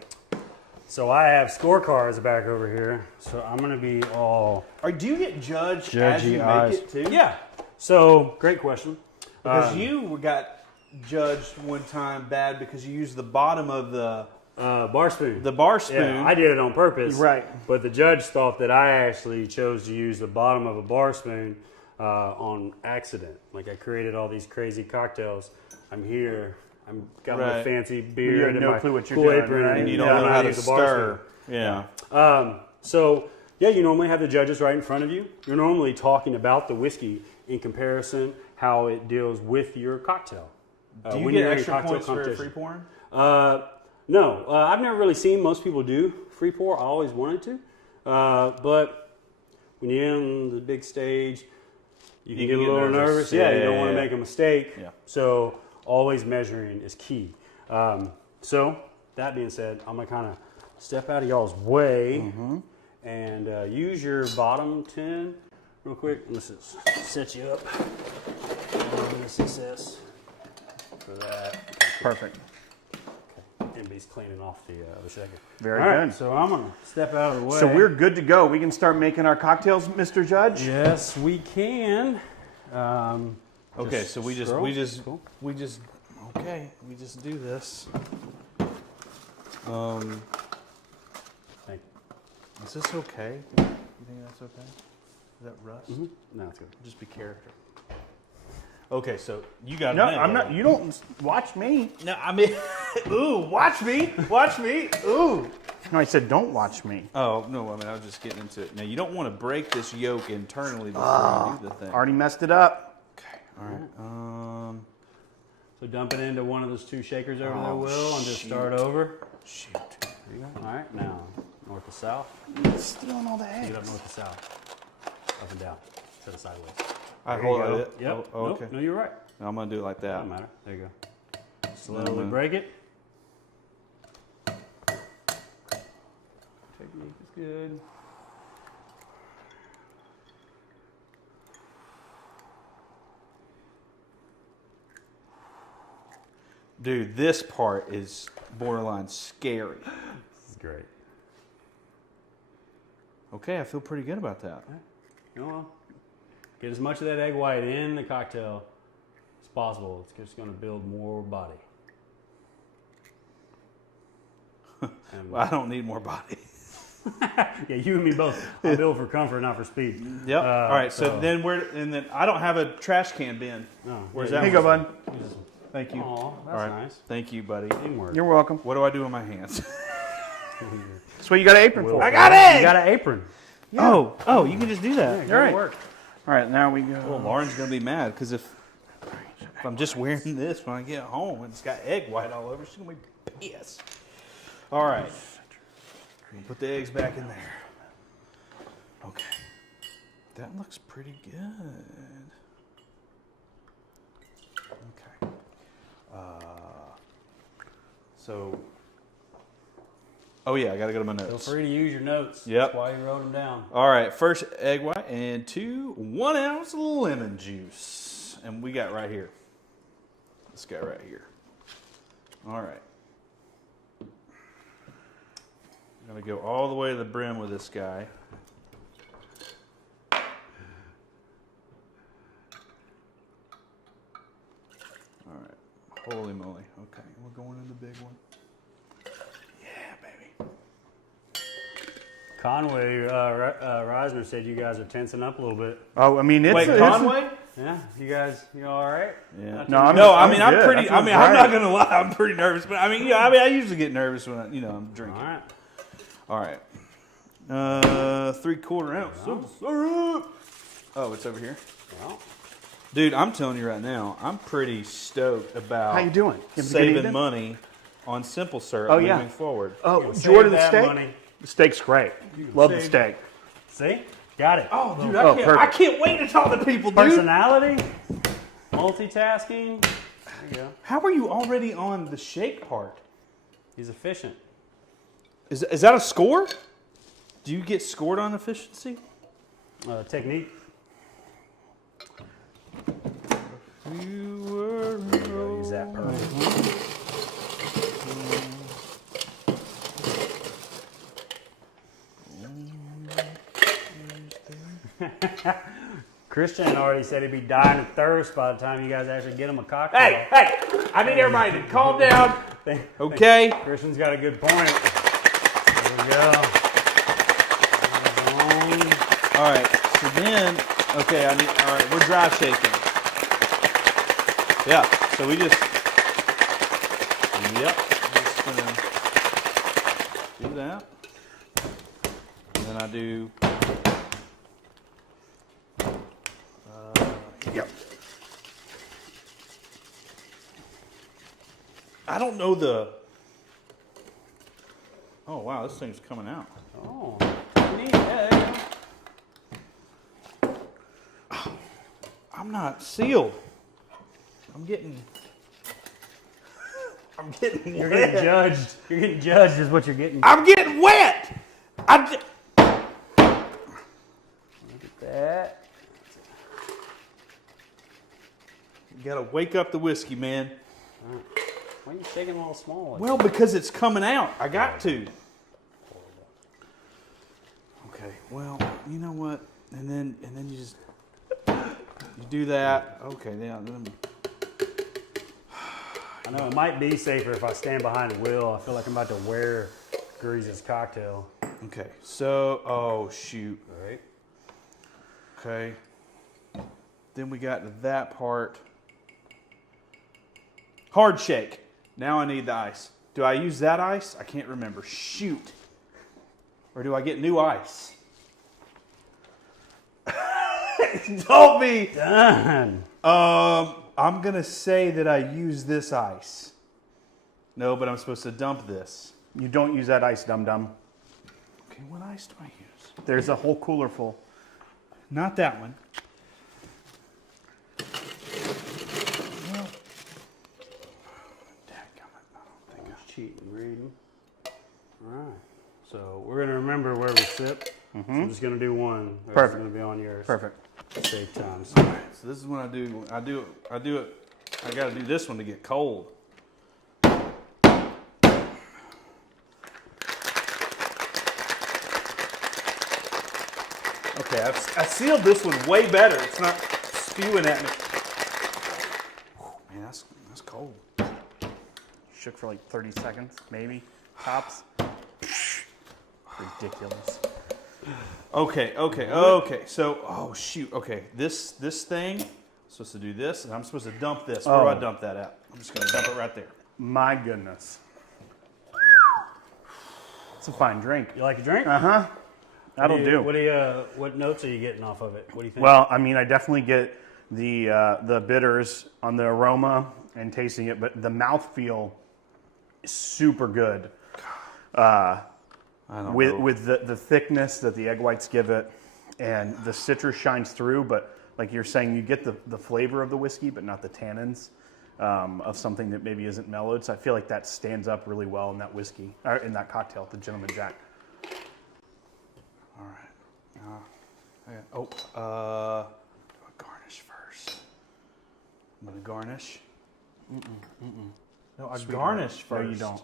So I have scorecards back over here. So I'm gonna be all Or do you get judged as you judgy make eyes. it too? Yeah. So great question. Because you got judged one time bad because you used the bottom of the Bar spoon. bar spoon. Yeah, I did it on purpose. Right. But the judge thought that I actually chose to use the bottom of a bar spoon on accident. Like I created all these crazy cocktails. I'm here. I'm got my Right. fancy beard You have and no my clue what you're cool doing, apron, right? and you you don't don't know how to use a bar stir. Yeah. So, yeah, you normally have the judges right in front of you. You're normally talking about the whiskey in comparison, how it deals with your cocktail. Do you when get you're in extra cocktail points for competition. free pouring? No, I've never really seen most people do free pour. I always wanted to. But when you're on the big stage, you can get a little nervous. Yeah, you don't want to make a mistake. Yeah. So always measuring is key. So that being said, I'm going to kind of step out of y'all's way and use your bottom 10 real quick. Let's just set you up. Success for that. Perfect. talking, but he's cleaning off the shaker. Very All right, good. so I'm going to step out of the way. So we're good to go. We can start making our cocktails, Mr. Judge? Yes, we can. Okay, so we just Cool. do this. Thank Is this okay? You think that's okay? Is that rust? you. No, it's good. Just be character. Okay, so you got No, a minute. I'm not. You don't watch me. No, I mean, ooh, watch me, ooh. No, I said don't watch me. Oh no, I mean I was just getting into it. Now you don't want to break this yolk internally before you do the thing. Already messed it up. Okay, all right. So dump it into one of those 2 shakers over there, Will, and just start over. Shoot. There you go. All right, now north to south. It's stealing all the Get eggs. up north to south. Up and down. Instead of sideways. I There hold you go. it. Yep. Oh, Nope. okay. No, you're right. I'm gonna do it like that. Doesn't matter. There you go. Slowly gonna- break it. Technique is good. Dude, this part is borderline scary. This is great. Okay, I feel pretty good about that. You know, get as much of that egg white in the cocktail as possible. It's just going to build more body. And, Well, I don't need more body. yeah, you and me both. I build for comfort, not for speed. Yep. Uh, All right. So then I don't have a trash can bin. No. Where's Here that? you go, one? bud. Thank you. Aw, All that's right. nice. Thank you, buddy. Teamwork. You're welcome. What do I do with my hands? That's what you got an apron for. I got it. You got an apron. Oh, you can just do that. Yeah, All right. work. All right, now we Well, go. Lauren's gonna be mad because if I'm just wearing this when I get home and it's got egg white all over, she's gonna be pissed. All right. Put the eggs back in there. Okay. That looks pretty good. Okay. Oh yeah, I gotta go to my Feel notes. free to use your notes. Yep. That's why you wrote them down. All right, first egg white and 1 ounce lemon juice. And we got right here. This guy right here. All right. I'm gonna go all the way to the brim with this guy. All right, holy moly. Okay, we're going in the big one. Yeah, baby. Conway Reisner said you guys are tensing up a little bit. Oh, I mean, it's Wait, Conway? Yeah, you guys, you all right? Yeah. No, I'm I'm good. pretty. I feel I'm not great. gonna lie. I'm pretty nervous, but I usually get nervous when I'm drinking. All right. All right. 3/4 ounce. Oh, it's over here. Well, Dude, I'm telling you right now, I'm pretty stoked about How you doing? You have a good saving evening? money on simple syrup Oh, yeah. moving forward. Oh, you did can you order save the that steak? money. The steak's great. can Love the save- steak. See? Got it. Oh, dude, Oh, I perfect. can't wait to talk to people, dude. Personality, multitasking. There you go. How are you already on the shake part? He's efficient. Is that a score? Do you get scored on efficiency? Technique. You were Use that perfect. Christian already said he'd be dying of thirst by the time you guys actually get him a cocktail. Hey! I need everybody to calm down. Okay. Christian's got a good point. There we go. All right. So then, okay, all right, we're dry shaking. Yeah. So we just, just gonna do that. And then I do, Yep. I don't know the, oh wow, this thing's coming out. Oh, neat. Yeah, there you go. I'm not sealed. I'm getting You're wet. getting judged. You're getting judged is what you're getting. I'm getting wet. Look at that. You gotta wake up the whiskey, man. Why are you shaking all small? Well, because it's coming out. I got to. Okay. Well, you know what? And then you just you do that. Okay. Now then. I know it might be safer if I stand behind Will. I feel like I'm about to wear Grease's cocktail. Okay. So, oh shoot. All right. Okay. Then we got to that part. Hard shake. Now I need the ice. Do I use that ice? I can't remember. Shoot. Or do I get new ice? Don't be. Done. I'm going to say that I use this ice. No, but I'm supposed to dump this. You don't use that ice, dum-dum. Okay, what ice do I use? There's a whole cooler full. Not that one. Well, dadgummit, I don't think I... Cheating, reading. All right. So we're gonna remember where we sip. So I'm just gonna do one. The rest is Perfect. gonna be on yours. Perfect. Save time. All right, so this is what I do. I do it. I got to do this one to get cold. Okay, I sealed this one way better. It's not spewing at me. Man, that's cold. Shook for like 30 seconds, maybe. Tops. Ridiculous. Okay. So, oh shoot. Okay, this thing. I'm supposed to do this, and I'm supposed to dump this. Where do I dump that at? I'm just gonna dump it right there. My goodness. It's a fine drink. You like a drink? Uh-huh. That'll do. What notes are you getting off of it? What do you think? Well, I mean, I definitely get the bitters on the aroma and tasting it, but the mouthfeel is super good. I don't know. With the thickness that the egg whites give it, and the citrus shines through, but like you're saying, you get the flavor of the whiskey, but not the tannins of something that maybe isn't mellowed. So I feel like that stands up really well in that whiskey, or in that cocktail, the Gentleman Jack. All right. Do I garnish first? I'm gonna garnish. No, I garnish first. No, you don't.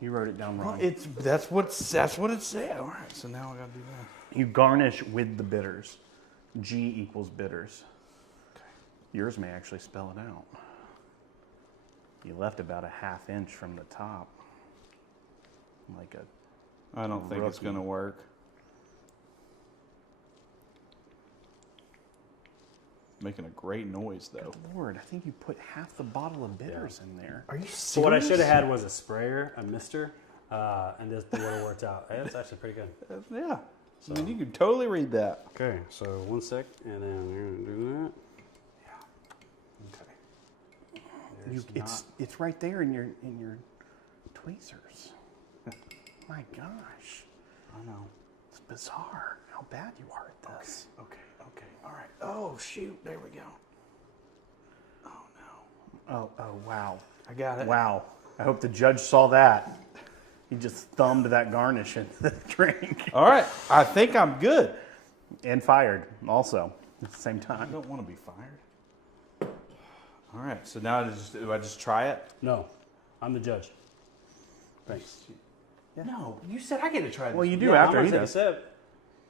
You wrote it down wrong. That's what it said. All right, so now I gotta do that. You garnish with the bitters. G equals bitters. Okay. Yours may actually spell it out. You left about a ½ inch from the top. Like a I don't think it's rookie. gonna work. Making a great noise though. Lord, I think you put half the bottle of bitters in there. Are you serious? So what I should have had was a sprayer, a mister, and this would have worked out. Hey, that's actually pretty good. Yeah. I mean, you can totally read that. Okay, so 1 sec, and then we're gonna do that. Okay. It's right there in your tweezers. My gosh, I know. it's bizarre how bad you are at this. Okay. All right. Oh shoot! There we go. Oh no. Oh wow. I got it. Wow. I hope the judge saw that. He just thumbed that garnish into the drink. All right. I think I'm good. And fired also at the same I time. don't want to be fired. All right. So now do I just try it? No, I'm the judge. Thanks. No. You said I get to try this. Well, you do Yeah, after I'm he gonna take a does. sip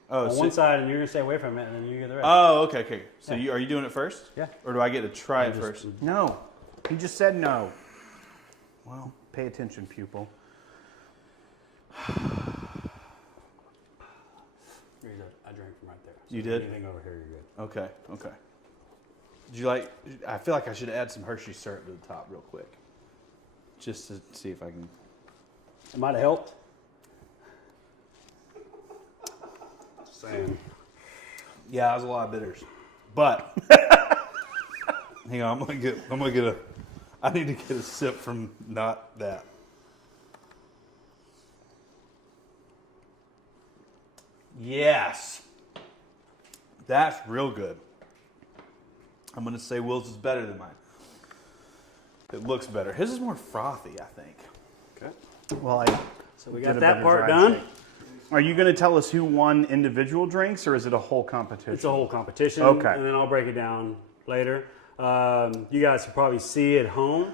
Oh, on one side, and you're gonna stay away from it, and then you get the rest. Oh, okay. So are you doing it first? Yeah. Or do I get to try it just- first? No. He just said no. Well, Pay attention, pupil. You're good. I drank from right there. So You did? Anything over here, you're good. okay. Did you like? I feel like I should add some Hershey syrup to the top real quick, just to see if I can. It might have helped. Saying. Yeah, there's a lot of bitters, but hang on, I'm gonna get a. I need to get a sip from not that. Yes, that's real good. I'm gonna say Will's is better than mine. It looks better. His is more frothy, I think. Okay. Well, So we did got a that better part dry done. shake. Are you going to tell us who won individual drinks, or is it a whole competition? It's a whole competition. Okay. And then I'll break it down later. You guys can probably see at home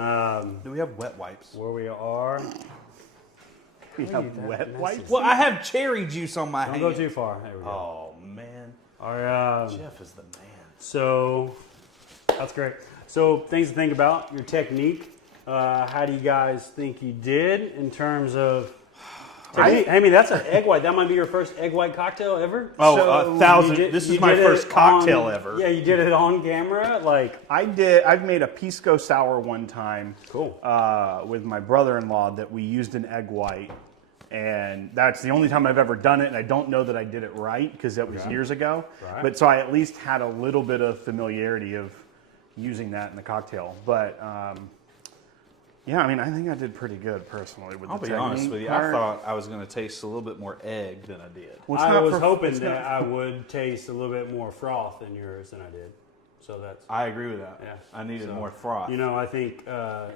Do we have wet wipes? Where we are. We have wet wipes. Well, I have cherry juice on my Don't hand. go too far. There we go. Oh, man. Our, Jeff is the man. so, that's great. So, things to think about. Your technique. How do you guys think you did in terms of... Amy, that's an egg white. That might be your first egg white cocktail ever? Oh, So 1,000. you This is you my did first it cocktail on- ever. Yeah, you did it on camera? Like, I've made a pisco sour one time. Cool. With my brother-in-law that we used an egg white. And that's the only time I've ever done it, and I don't know that I did it right because that was years ago. Right. But so I at least had a little bit of familiarity of using that in the cocktail. But yeah, I mean, I think I did pretty good personally with I'll the be technique honest with you. part. I thought I was going to taste a little bit more egg than I did. Well, it's I not was for- hoping it's that not- I would taste a little bit more froth in yours than I did. So that's, I agree with that. Yeah. I needed So, more froth. you know, I think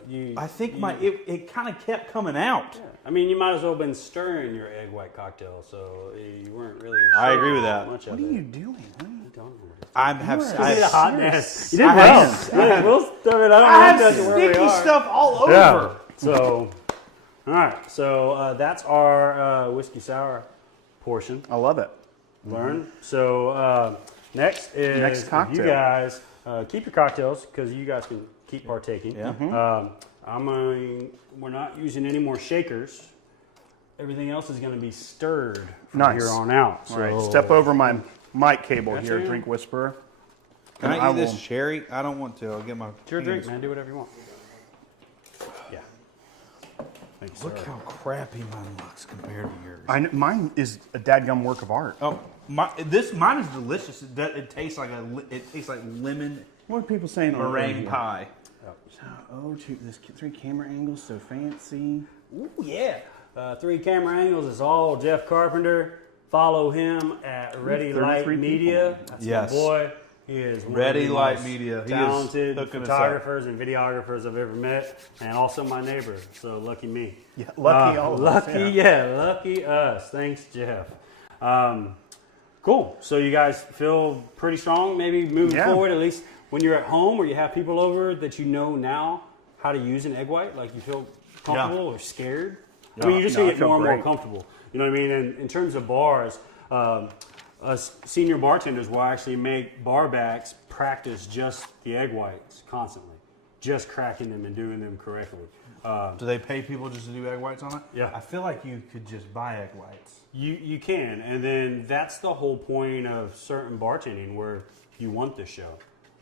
you... I think you- it kind of kept coming out. Yeah. I mean, you might as well have been stirring your egg white cocktail, so you weren't really... I agree with that. Much What of are it. you doing? What are you I don't know. I have. You You did a I- hot serious. mess. You did I well. have- Yeah, we'll stuff it. I don't I want to have touch it where we sticky are. stuff all over. Yeah. So, all right. So that's our whiskey sour portion. I love it. Learn. So next is Next cocktail. you guys keep your cocktails because you guys can keep partaking. Yeah. We're not using any more shakers. Everything else is going to be stirred from Nice. here on out. All right, So- step over my mic cable That's here, it. Drink Whisperer. Can And I eat will- this cherry? I don't want to. I'll get my. It's your drink, hands- man. Do whatever you want. Yeah. Thank you, Look sir. how crappy mine looks compared to yours. Mine is a dadgum work of art. Oh, mine is delicious. It tastes like lemon What are people saying? on meringue here? pie. Oh, this 3 camera angles, so fancy. Ooh, yeah. 3 camera angles is all Jeff Carpenter. Follow him at Ready 33 Light Media. people. That's Yes. my boy. He is one Ready of the Light most Media. He is talented hooking us up. photographers and videographers I've ever met, and also my neighbor. So lucky me. Yeah, lucky all of us, Lucky, yeah, lucky us. Thanks, Jeff. Cool. So you guys feel pretty strong, maybe moving Yeah. forward, at least when you're at home or you have people over that you know now how to use an egg white? Like you feel comfortable or scared? I mean, you're just No, going I to get feel more and more great. comfortable. You know what I mean? And in terms of bars, us senior bartenders will actually make bar backs practice just the egg whites constantly, just cracking them and doing them correctly. Do they pay people just to do egg whites on it? Yeah. I feel like you could just buy egg whites. You can, and then that's the whole point of certain bartending where you want this show.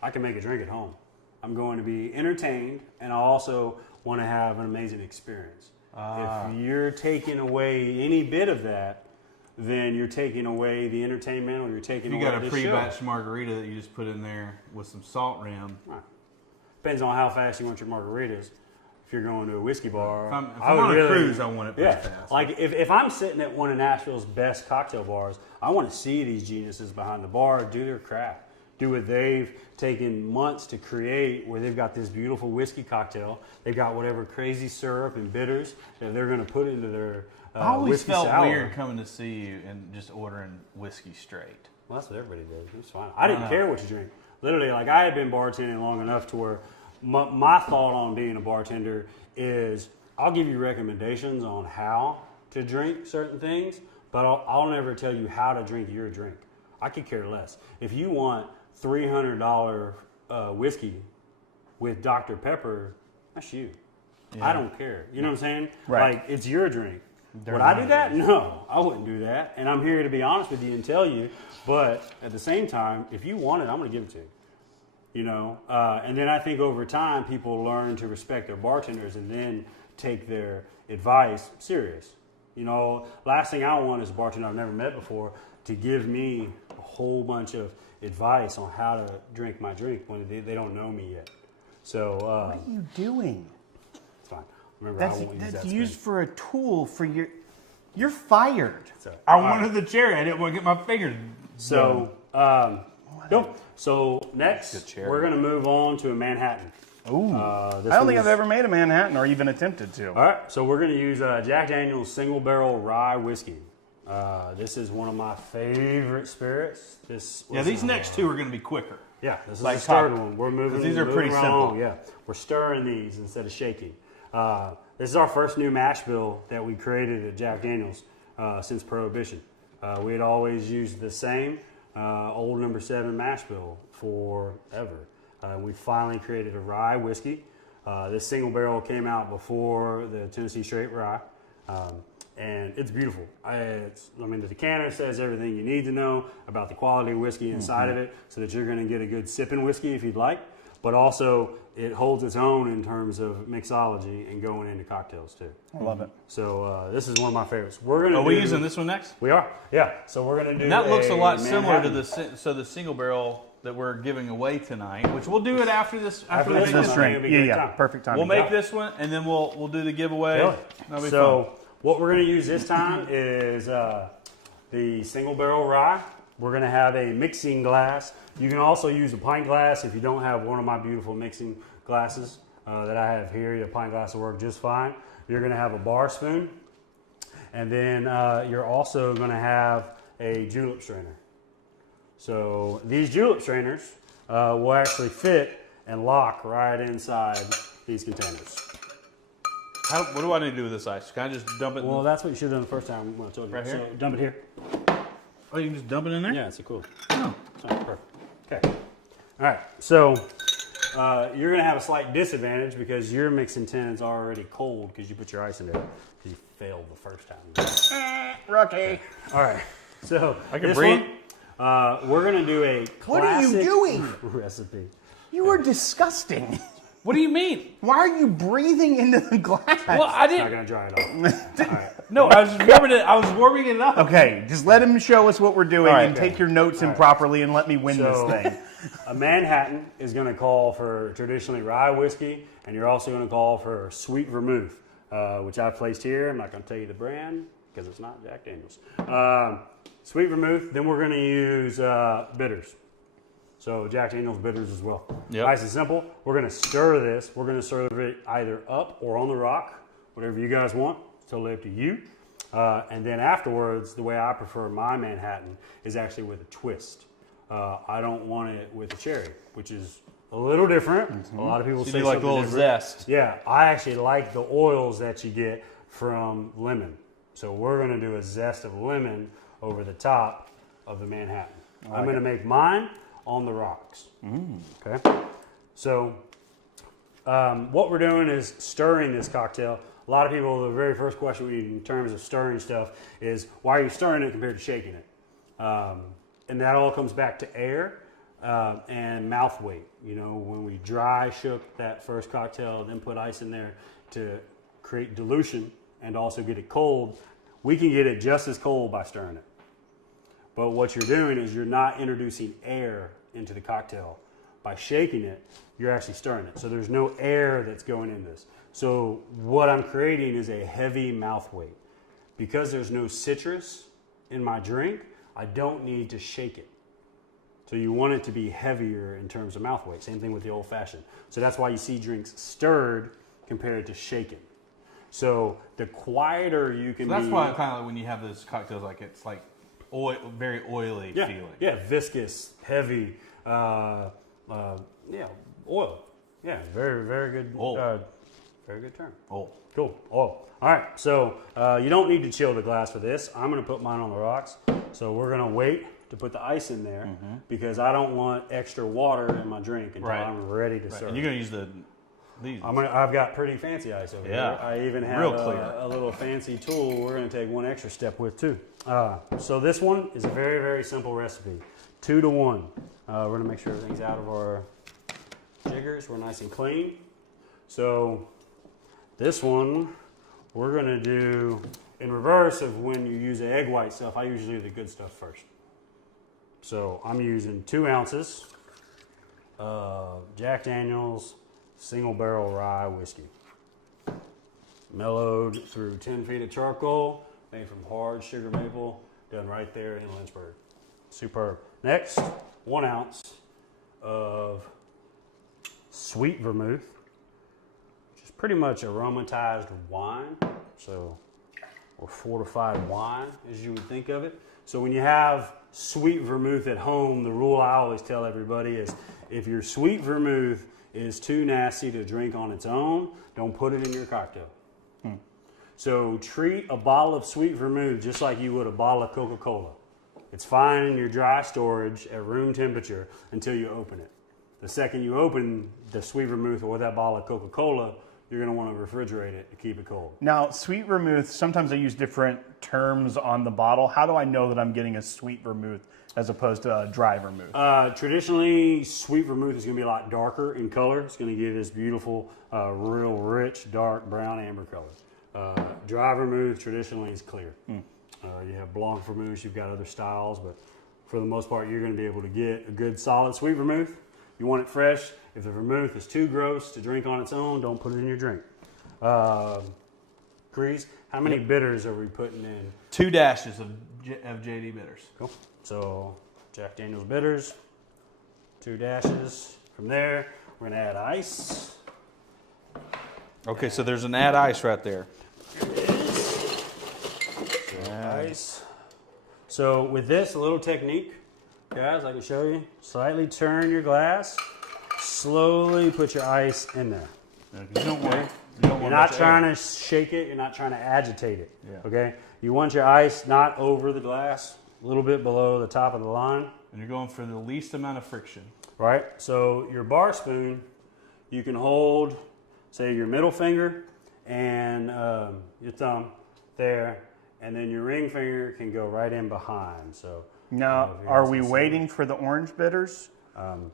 I can make a drink at home. I'm going to be entertained, and I also want to have an amazing experience. If you're taking away any bit of that, then you're taking away the entertainment, or you're taking You away got a the pre-batch margarita that you just put in there with some salt rim. show. Right. Depends on how fast you want your margaritas. If you're going to a whiskey bar, If I'm I would on a really- cruise, I want it pretty Yeah, fast. like if I'm sitting at one of Nashville's best cocktail bars, I want to see these geniuses behind the bar do their craft, do what they've taken months to create, where they've got this beautiful whiskey cocktail. They've got whatever crazy syrup and bitters that they're going to put into their I always whiskey felt sour. weird coming to see you and just ordering whiskey straight. Well, that's what everybody did. It was fine. I didn't care what you drink. Literally, like I had been bartending long enough to where my thought on being a bartender is I'll give you recommendations on how to drink certain things, but I'll never tell you how to drink your drink. I could care less. If you want $300 whiskey with Dr. Pepper, that's you. I don't care. You know what I'm saying? Right. Like, it's your drink. Would I do that? No, I wouldn't do that. And I'm here to be honest with you and tell you. But at the same time, if you want it, I'm going to give it to you. You know? And then I think over time, people learn to respect their bartenders and then take their advice serious. You know, last thing I want is a bartender I've never met before to give me a whole bunch of advice on how to drink my drink when they don't know me yet. So What are you doing? it's fine. Remember, I That's won't use that used screen. for a tool for your. You're fired. So, I wanted the cherry. I didn't want to get my fingers. So, nope. So next, Good cherry. we're going to move on to a Manhattan. Ooh. This I don't one think is- I've ever made a Manhattan or even attempted to. All right, so we're going to use Jack Daniel's Single Barrel Rye Whiskey. This is one of my favorite spirits. Yeah, these next two are going to be quicker. Yeah, this is Like the starter top- one. We're moving. these are moving pretty right simple. along. Yeah, we're stirring these instead of shaking. This is our first new mash bill that we created at Jack Daniel's since Prohibition. We had always used the same old number 7 mash bill forever. We finally created a rye whiskey. This single barrel came out before the Tennessee Straight Rye. And it's beautiful. The decanter says everything you need to know about the quality of whiskey inside of it, so that you're going to get a good sipping whiskey if you'd like. But also, it holds its own in terms of mixology and going into cocktails too. I love it. So this is one of my favorites. We're going to. Are we using this one next? We are. Yeah. So we're going to do. And that looks a lot similar to Manhattan. the single barrel that we're giving away tonight, which we'll do it after this. After we this make one, this I drink. think it'll be a Yeah, great yeah, time. perfect time. We'll make this one, and then we'll do the giveaway. Really? That'll be So fun. what we're going to use this time is the single barrel rye. We're going to have a mixing glass. You can also use a pint glass if you don't have one of my beautiful mixing glasses that I have here. Your pint glass will work just fine. You're going to have a bar spoon, and then you're also going to have a julep strainer. So these julep strainers will actually fit and lock right inside these containers. What do I need to do with this ice? Can I just dump it? Well, that's what you should have done the first time when I told you. Right here? So dump it here. Oh, you can just dump it in there? Yeah, it's cool. Oh. Oh, perfect. Okay. All right. So you're going to have a slight disadvantage because your mixing tin is already cold because you put your ice in there. You failed the first time. Rookie. All right. So I can this breathe. one, we're going to do a classic What are you doing? recipe. You are disgusting. What do you mean? Why are you breathing into the glass? Well, I Not didn't. going to dry it off. All right. No, I was warming it. I was warming it up. Okay, just let him show us what we're doing All right, and okay. take your notes in All right. properly and let me win So- this thing. A Manhattan is going to call for traditionally rye whiskey, and you're also going to call for sweet vermouth, which I've placed here. I'm not going to tell you the brand because it's not Jack Daniel's. Sweet vermouth. Then we're going to use bitters. So Jack Daniel's bitters as well. Yep. Nice and simple. We're going to stir this. We're going to serve it either up or on the rock, whatever you guys want. It's totally up to you. And then afterwards, the way I prefer my Manhattan is actually with a twist. I don't want it with a cherry, which is a little different. A lot of people So say you like a something little different. zest. Yeah, I actually like the oils that you get from lemon. So we're going to do a zest of lemon over the top of the Manhattan. I'm going to make mine on the rocks. Okay. So what we're doing is stirring this cocktail. A lot of people, the very first question we need in terms of stirring stuff is, why are you stirring it compared to shaking it? And that all comes back to air and mouth weight. You know, when we dry shook that first cocktail, then put ice in there to create dilution and also get it cold, we can get it just as cold by stirring it. But what you're doing is you're not introducing air into the cocktail. By shaking it, you're actually stirring it. So there's no air that's going in this. So what I'm creating is a heavy mouth weight. Because there's no citrus in my drink, I don't need to shake it. So you want it to be heavier in terms of mouth weight. Same thing with the old fashioned. So that's why you see drinks stirred compared to shaken. So the quieter you can That's be. why kind of like when you have those cocktails, like it's like oil, very oily Yeah, feeling. yeah, viscous, heavy, oil. Yeah, very, very good. Oil. Very good term. Oh, Cool. Oil. All right. So you don't need to chill the glass for this. I'm going to put mine on the rocks. So we're going to wait to put the ice in there because I don't want extra water in my drink until Right. I'm ready to right. serve. And you're gonna use these. I've got pretty fancy ice over Yeah. here. I even have Real clear. a little fancy tool we're going to take one extra step with too. So this one is a very, very simple recipe. 2 to 1. We're going to make sure everything's out of our jiggers. We're nice and clean. So this one we're going to do in reverse of when you use the egg white stuff. I usually do the good stuff first. So I'm using 2 ounces of Jack Daniel's single barrel rye whiskey. Mellowed through 10 feet of charcoal, made from hard sugar maple, done right there in Lynchburg. Superb. Next, 1 ounce of sweet vermouth, which is pretty much aromatized wine. So, or fortified wine, as you would think of it. So when you have sweet vermouth at home, the rule I always tell everybody is if your sweet vermouth is too nasty to drink on its own, don't put it in your cocktail. So treat a bottle of sweet vermouth just like you would a bottle of Coca-Cola. It's fine in your dry storage at room temperature until you open it. The second you open the sweet vermouth or that bottle of Coca-Cola, you're going to want to refrigerate it to keep it cold. Now, sweet vermouth, sometimes I use different terms on the bottle. How do I know that I'm getting a sweet vermouth as opposed to a dry vermouth? Traditionally, sweet vermouth is going to be a lot darker in color. It's going to give this beautiful, real rich, dark, brown, amber color. Dry vermouth traditionally is clear. You have blanc vermouth, you've got other styles, but for the most part, you're going to be able to get a good solid sweet vermouth. You want it fresh. If the vermouth is too gross to drink on its own, don't put it in your drink. Grease, how many bitters are we putting in? 2 dashes of JD bitters. Cool. So Jack Daniel's bitters, 2 dashes. From there, we're going to add ice. Okay, so there's an add ice right there. Ice. So with this, a little technique, guys, I can show you. Slightly turn your glass. Slowly put your ice in there. You don't want. You're not trying to shake it. You're not trying to agitate it. Yeah. Okay. You want your ice not over the glass, a little bit below the top of the line. And you're going for the least amount of friction. Right. So your bar spoon, you can hold, say, your middle finger and your thumb there, and then your ring finger can go right in behind. So now, are we waiting for the orange bitters?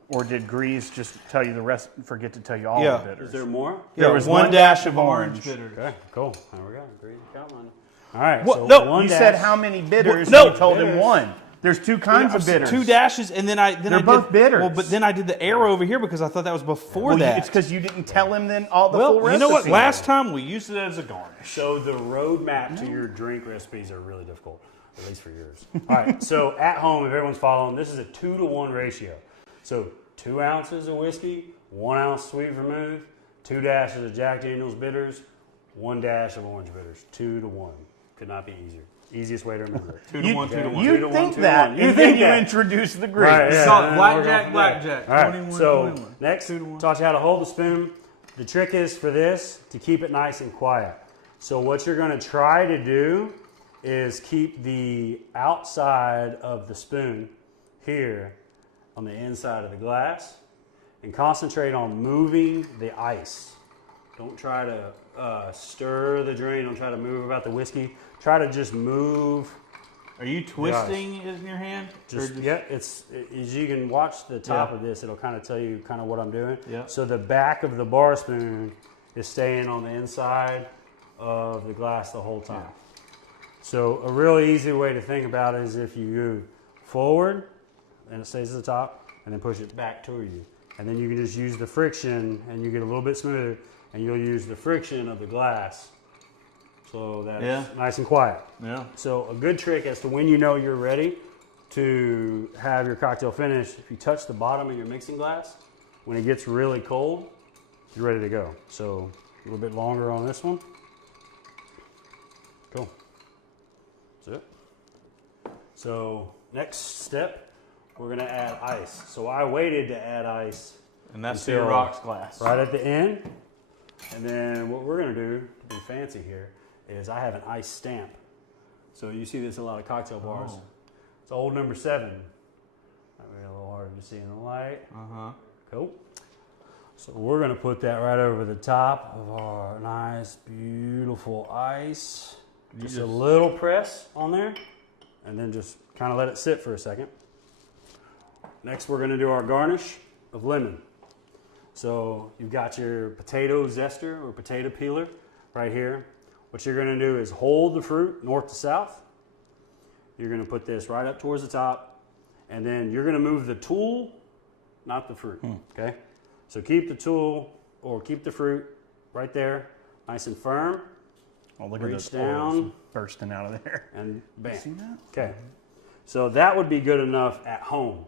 Or did Grease just tell you the rest, forget to tell you all the bitters? Is there more? There was one dash of orange. bitters. Okay, cool. There we go. Grease, come on. All right. What? So No, one you dash. said how many bitters? No. And you told him Bitters. one. There's 2 kinds of bitters. 2 dashes, and then I They're both bitters. Well, but then I did the arrow over here because I thought that was before that. It's because you didn't tell him then all the full well, recipe. you know what? Last time we used it as a garnish. So the roadmap to your drink recipes are really difficult, at least for yours. All right. So at home, if everyone's following, this is a 2-to-1 ratio. So 2 ounces of whiskey, 1 ounce sweet vermouth, 2 dashes of Jack Daniel's bitters, 1 dash of orange bitters. 2-to-1. Could not be easier. Easiest way to remember it. 2 to 1, 2 to 1. You think that, You and think then you that. introduce the Grease. Right, yeah. So, and blackjack, we're going from blackjack. there. All right, 21, so 21. next, 2 to 1. taught you how to hold the spoon. The trick is for this to keep it nice and quiet. So what you're going to try to do is keep the outside of the spoon here on the inside of the glass and concentrate on moving the ice. Don't try to stir the drink. Don't try to move about the whiskey. Try to just move. Are you twisting it in your hand? Yeah, it's as you can watch the top of this, it'll kind of tell you kind of what I'm doing. Yeah. So the back of the bar spoon is staying on the inside of the glass the whole time. Yeah. So a really easy way to think about it is if you go forward and it stays at the top, and then push it back to you, and then you can just use the friction, and you get a little bit smoother, and you'll use the friction of the glass. So that's nice and quiet. Yeah. So a good trick as to when you know you're ready to have your cocktail finished, if you touch the bottom of your mixing glass, when it gets really cold, you're ready to go. So a little bit longer on this one. Cool. That's it. So next step, we're gonna add ice. So I waited to add ice. And that's until your rocks glass. right at the end. And then what we're gonna do, to be fancy here, is I have an ice stamp. So you see this in a lot of cocktail bars. Oh. It's old number 7. Might be a little hard to see in the light. Uh-huh. Cool. So we're gonna put that right over the top of our nice, beautiful ice. Just a little press on there, and then just kind of let it sit for a second. Next, we're gonna do our garnish of lemon. So you've got your potato zester or potato peeler right here. What you're gonna do is hold the fruit north to south. You're gonna put this right up towards the top, and then you're gonna move the tool, not the fruit, okay? So keep the tool or keep the fruit right there, nice and firm. Oh, look Reach at those down. oils bursting out of there. And bam. See that? Okay. So that would be good enough at home.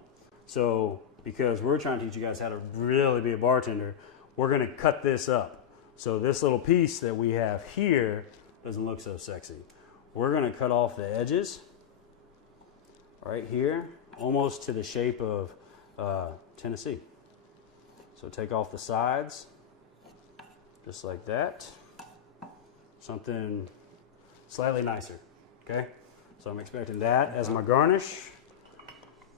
So because we're trying to teach you guys how to really be a bartender, we're going to cut this up. So this little piece that we have here doesn't look so sexy. We're going to cut off the edges right here, almost to the shape of Tennessee. So take off the sides, just like that. Something slightly nicer, okay? So I'm expecting that as my garnish.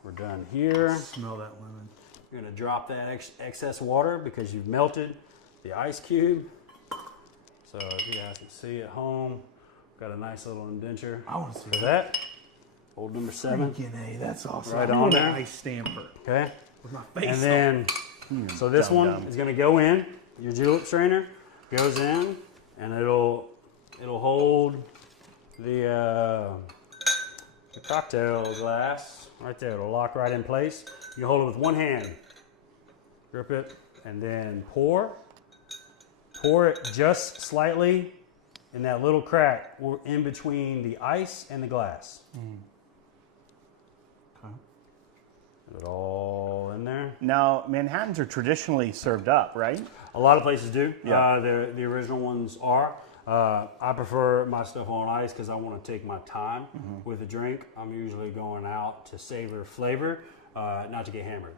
We're done here. Smell that lemon. You're gonna drop that excess water because you've melted the ice cube. So if you guys can see at home, got a nice little indenture I want to see for that. Old number 7. Freaking A, that's awesome. Right I on want there. an ice stamper Okay. with my face And then, so this one is gonna go in. Your julep strainer goes in, and it'll hold the cocktail glass right there. It'll lock right in place. You hold it with one hand, grip it, and then pour. Pour it just slightly in that little crack in between the ice and the glass. Okay. Get it all in there. Now, Manhattans are traditionally served up, right? A lot of places do. Yeah. The original ones are. I prefer my stuff on ice because I want to take my time with the drink. I'm usually going out to savor flavor, not to get hammered.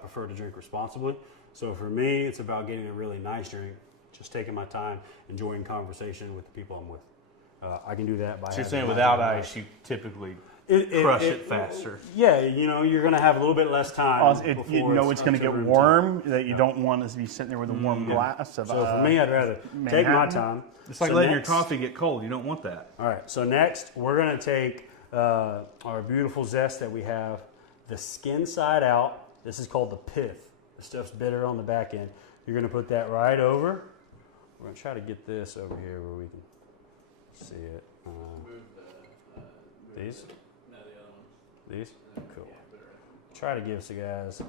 Prefer to drink responsibly. So for me, it's about getting a really nice drink, just taking my time, enjoying conversation with the people I'm with. I can do that by. So you're having saying my without own ice, you typically crush it faster. Yeah, you know, you're going to have a little bit less time. You know it's going to get warm, that you don't want to be sitting there with a warm glass of So for me, I'd rather take my time. It's like So letting next- your coffee get cold. You don't want that. All right, so next we're gonna take our beautiful zest that we have, the skin side out. This is called the pith. The stuff's bitter on the back end. You're gonna put that right over. We're gonna try to get this over here where we can see it. These? No, the other ones. These? Cool. Try to give you guys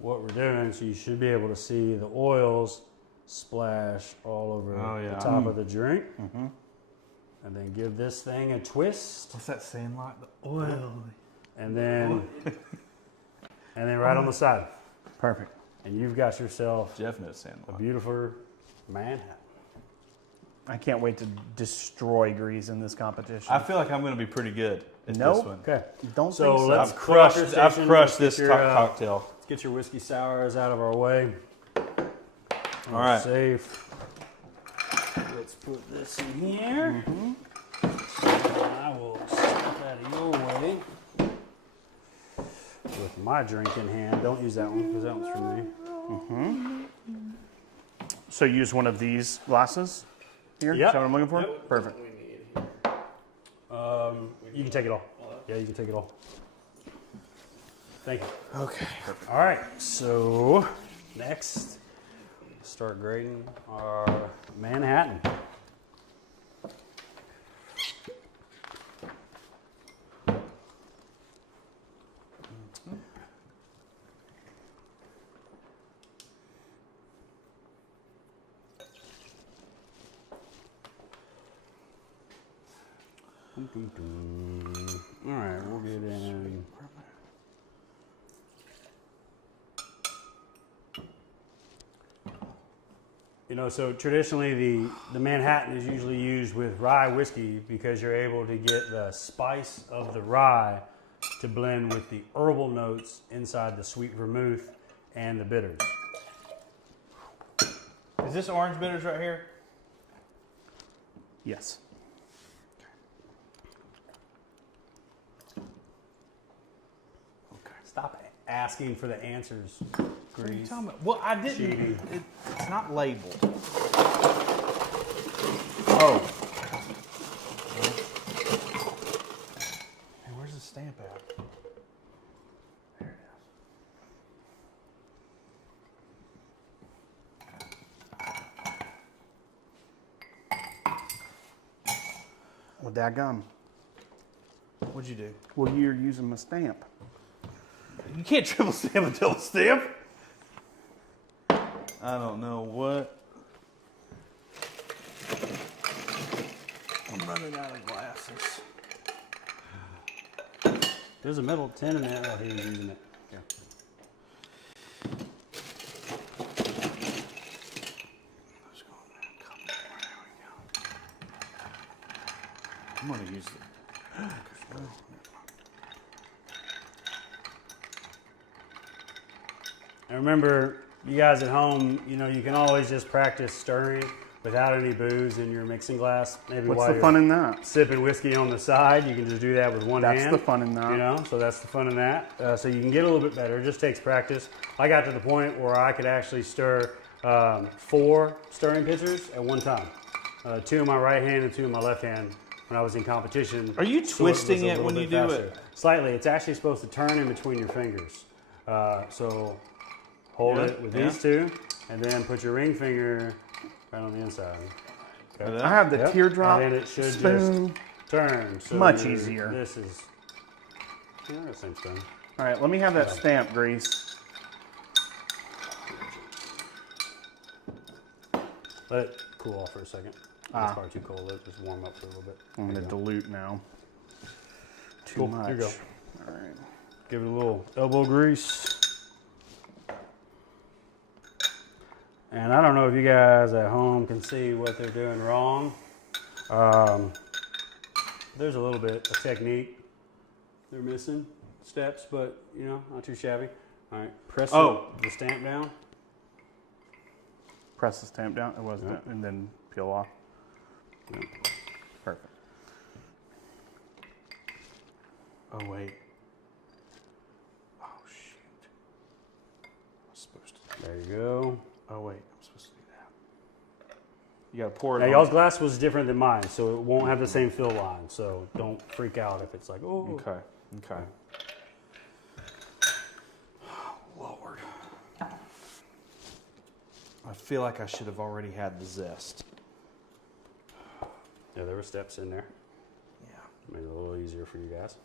what we're doing, so you should be able to see the oils splash all over the top of the drink. And then give this thing a twist. What's that saying like? The oil. And then right on the side. Perfect. And you've got yourself Jeff knows saying a beautiful Manhattan. I can't wait to destroy Grease in this competition. I feel like I'm going to be pretty good at Nope. this one. Okay. Don't So think so. let's I've crushed crushed this your, cocktail. Let's get your whiskey sours out of our way. All right. Safe. Let's put this in here. I will step out of your way with my drink in hand. Don't use that one because that one's for me. So use one of these glasses here? Yep. Is that what I'm looking for? Yep. Perfect. You can take it all. Yeah, you can take it all. Thank you. Okay. All right, so next, start grading our Manhattan. All right, we'll get in. You know, so traditionally the Manhattan is usually used with rye whiskey because you're able to get the spice of the rye to blend with the herbal notes inside the sweet vermouth and the bitters. Is this orange bitters right here? Yes. Stop asking for the answers, What are you Grease. talking about? Well, I didn't. Cheating. It's not labeled. Oh. Hey, where's the stamp at? There it Well, dadgum. is. What'd you do? Well, you're using my stamp. You can't triple stamp a double stamp. I don't know what. I'm running out of glasses. There's a metal tin in there. Oh, he was using it. Yeah. Let's go in there. Come on, there we go. I'm gonna use the. And remember, you guys at home, you know, you can always just practice stirring without any booze in your mixing glass. Maybe What's while the you're fun in that? sipping whiskey on the side, you can just do that with one hand. That's the fun in that. You know, so that's the fun in that. So you can get a little bit better. It just takes practice. I got to the point where I could actually stir 4 stirring pitchers at one time. 2 in my right hand and 2 in my left hand when I was in competition. Are you so twisting was a it when little you bit do faster. it? Slightly. It's actually supposed to turn in between your fingers. So hold it with these 2, and then put your ring finger right on the inside. Okay. I have the teardrop and then it should spoon. just turn. So Much easier. This is the same spoon. All right, let me have that stamp, Grease. Let it cool off for a second. It's far too cold. Let it just warm up for a little bit. I'm going to dilute now. Too Cool. much. Here you go. All right. Give it a little elbow grease. And I don't know if you guys at home can see what they're doing wrong. There's a little bit of technique they're missing, steps, but you know, not too shabby. All right, press the stamp down. Press the stamp down. It wasn't, and then peel off. Yep. Perfect. Oh wait. Oh shoot. I was supposed to. There you go. Oh wait, I'm supposed to do that. You gotta pour it. Now on. y'all's glass was different than mine, so it won't have the same fill line. So don't freak out if it's like, oh. Okay. Okay. Lord. I feel like I should have already had the zest. Yeah, there were steps in there. Yeah. Made it a little easier for you guys.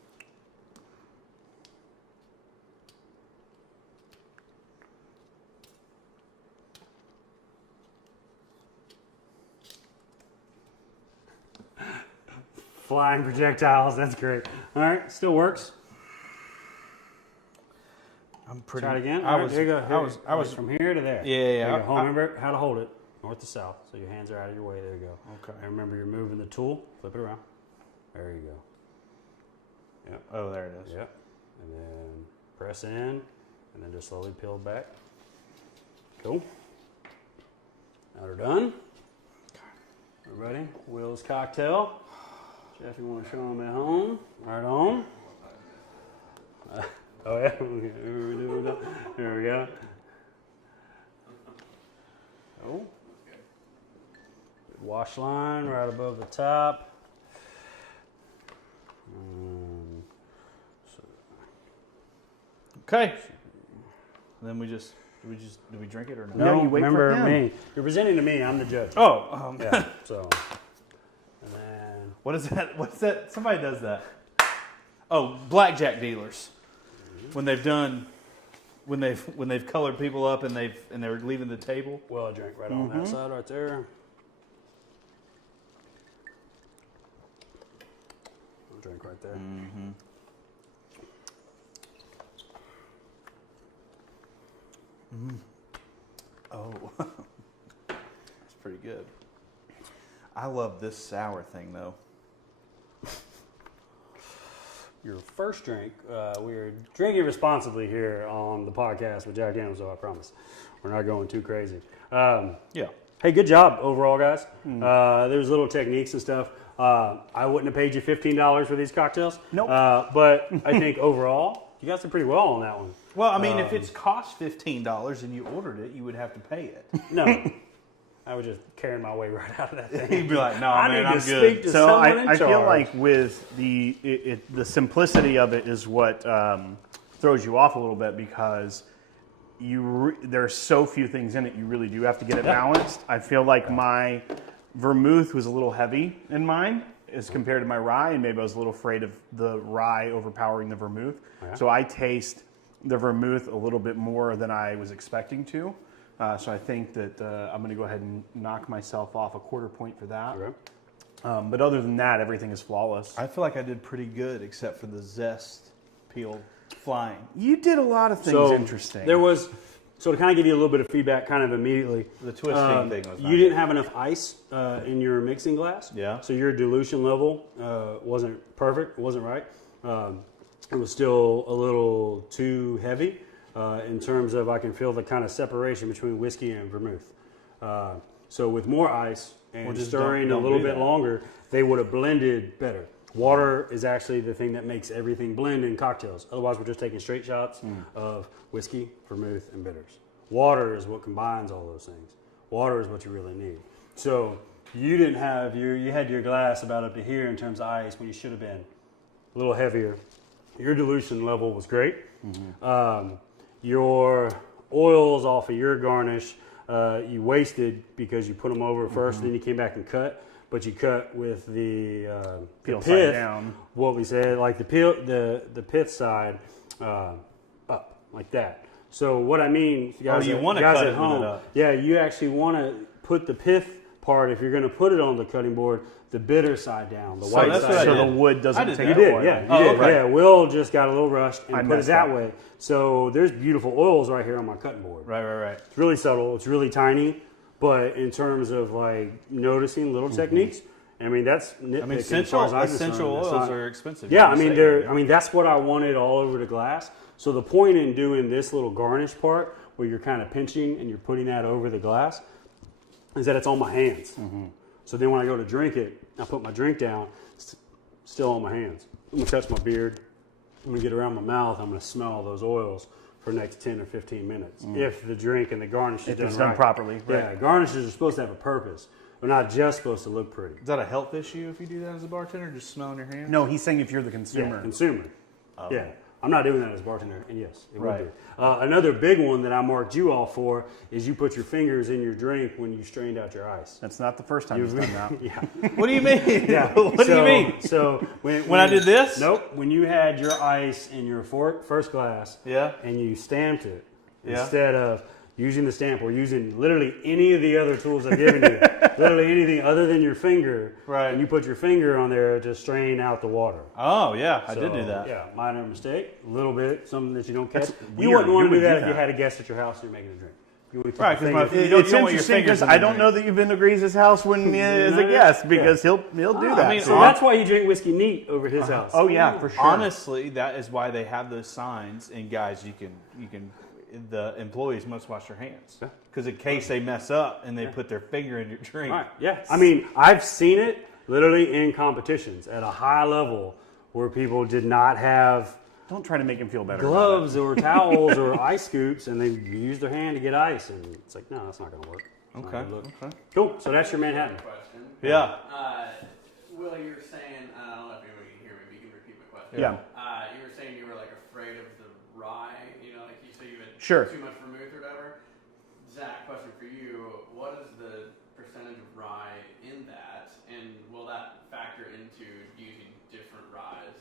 Flying projectiles, that's great. All right, still works. I'm pretty. Try it again. I All right, was. there you go. I was from here to there. Yeah, yeah. There you go. I- Remember how to hold it, north to south, so your hands are out of your way. There you go. Okay. And remember, you're moving the tool. Flip it around. There you go. Yep. Oh, there it is. Yep. And then press in, and then just slowly peel back. Cool. Now we're done. Everybody, Will's cocktail. Jeff, you want to show them at home? Right on. Oh yeah. There we go. Oh. Wash line right above the top. Okay. Then do we drink it or not? No, No, you wait for remember him. me. You're presenting to me. I'm the judge. Oh. Yeah. So. And then. What is that? What's that? Somebody does that. Oh, blackjack dealers. When they've colored people up and they're leaving the table. Well, a drink right on that side right there. A drink right there. Mm-hmm. Oh, that's pretty good. I love this sour thing though. Your first drink, we're drinking responsibly here on the podcast with Jack Daniels, though, I promise. We're not going too crazy. Yeah. Hey, good job overall, guys. There's little techniques and stuff. I wouldn't have paid you $15 for these cocktails. Nope. But I think overall, you guys did pretty well on that one. Well, I mean, if it's cost $15 and you ordered it, you would have to pay it. No. I was just carrying my way right out of that thing. You'd be like, no, I man, need I'm to good. speak to So someone in I feel charge. like with the simplicity of it is what throws you off a little bit because there's so few things in it. You really do have to get it balanced. I feel like my vermouth was a little heavy in mine as compared to my rye, and maybe I was a little afraid of the rye overpowering the vermouth. Yeah. So I taste the vermouth a little bit more than I was expecting to. So I think that I'm going to go ahead and knock myself off a quarter point for that. Sure. But other than that, everything is flawless. I feel like I did pretty good except for the zest peel flying. You did a lot of things interesting. There was, so to kind of give you a little bit of feedback kind of immediately. The twisting thing was not you didn't have enough ice in your mixing glass. Yeah. So your dilution level wasn't perfect. It wasn't right. It was still a little too heavy. in terms of I can feel the kind of separation between whiskey and vermouth. So with more ice and just stirring don't a little do bit that. longer, they would have blended better. Water is actually the thing that makes everything blend in cocktails. Otherwise, we're just taking straight shots of whiskey, vermouth, and bitters. Water is what combines all those things. Water is what you really need. So you didn't have you had your glass about up to here in terms of ice when you should have been a little heavier. Your dilution level was great. Your oils off of your garnish, you wasted because you put them over first, and then you came back and cut. But you cut with the Peel side pith, down. what we said, like the pith side up like that. So what I mean, guys, you want to guys cut at it with home, it up. yeah, you actually want to put the pith part, if you're going to put it on the cutting board, the bitter side down, the white that's side what I So down. the did. wood I doesn't did take You that. the did, oil. yeah, you Oh, did. okay. Yeah, Will just got a little rushed and I put it messed that up. way. So there's beautiful oils right here on my cutting board. Right. It's really subtle. It's really tiny, but in terms of like noticing little techniques, I mean that's nitpicking. I mean, as far as I'm essential concerned. It's oils not- are expensive. Yeah, You I mean say that. that's what I wanted all over the glass. So the point in doing this little garnish part, where you're kind of pinching and you're putting that over the glass, is that it's on my hands. So then when I go to drink it, I put my drink down, it's still on my hands. I'm gonna touch my beard. I'm gonna get around my mouth. I'm gonna smell those oils for the next 10 or 15 minutes. If the drink and the garnish is If done it's done right. properly, Yeah, garnishes are supposed to have a purpose. They're not just supposed to look pretty. Is that a health issue if you do that as a bartender? Just smelling your hands? No, he's saying if you're the Yeah, consumer. consumer. Yeah, I'm not doing that as a bartender, and yes, it Right. would be. Another big one that I marked you all for is you put your fingers in your drink when you strained out your ice. That's not the first time he's done that. Yeah. What do you mean? Yeah. What do you mean? So When I did this? Nope. When you had your ice in your first glass, Yeah. and you stamped it Yeah. instead of using the stamp or using literally any of the other tools I've given you, literally anything other than your finger, Right. and you put your finger on there to strain out the water. Oh, yeah, I So, did do that. Yeah, minor mistake, a little bit, something that you don't catch. That's You weird. wouldn't want You to do would that do if you that. had a guest at your house and you're making a drink. You would keep Right, your 'cause my- finger- You don't It's want your interesting fingers because in the I don't drink. know that you've been to Grease's house when as a guest because he'll do that. I mean, So that's why you drink whiskey neat over his house. oh yeah, for sure. Honestly, that is why they have those signs. And guys, you can. The employees must wash their hands because in case they mess up and they put their finger in your drink. Right, yeah. I mean, I've seen it literally in competitions at a high level where people did not have Don't try to make him feel better. about gloves or towels or ice scoops, and they use their hand to get ice, and it's like, no, that's not going to work. It's not Okay. gonna look- Okay. Cool. So that's your Manhattan. Question. Yeah. Will, you were saying, I don't know if anybody can hear me, but you can repeat my question. Yeah. You were saying you were like afraid of the rye, like you say you had Sure. too much vermouth or whatever. Zach, question for you. What is the percentage of rye in that, and will that factor into using different ryes?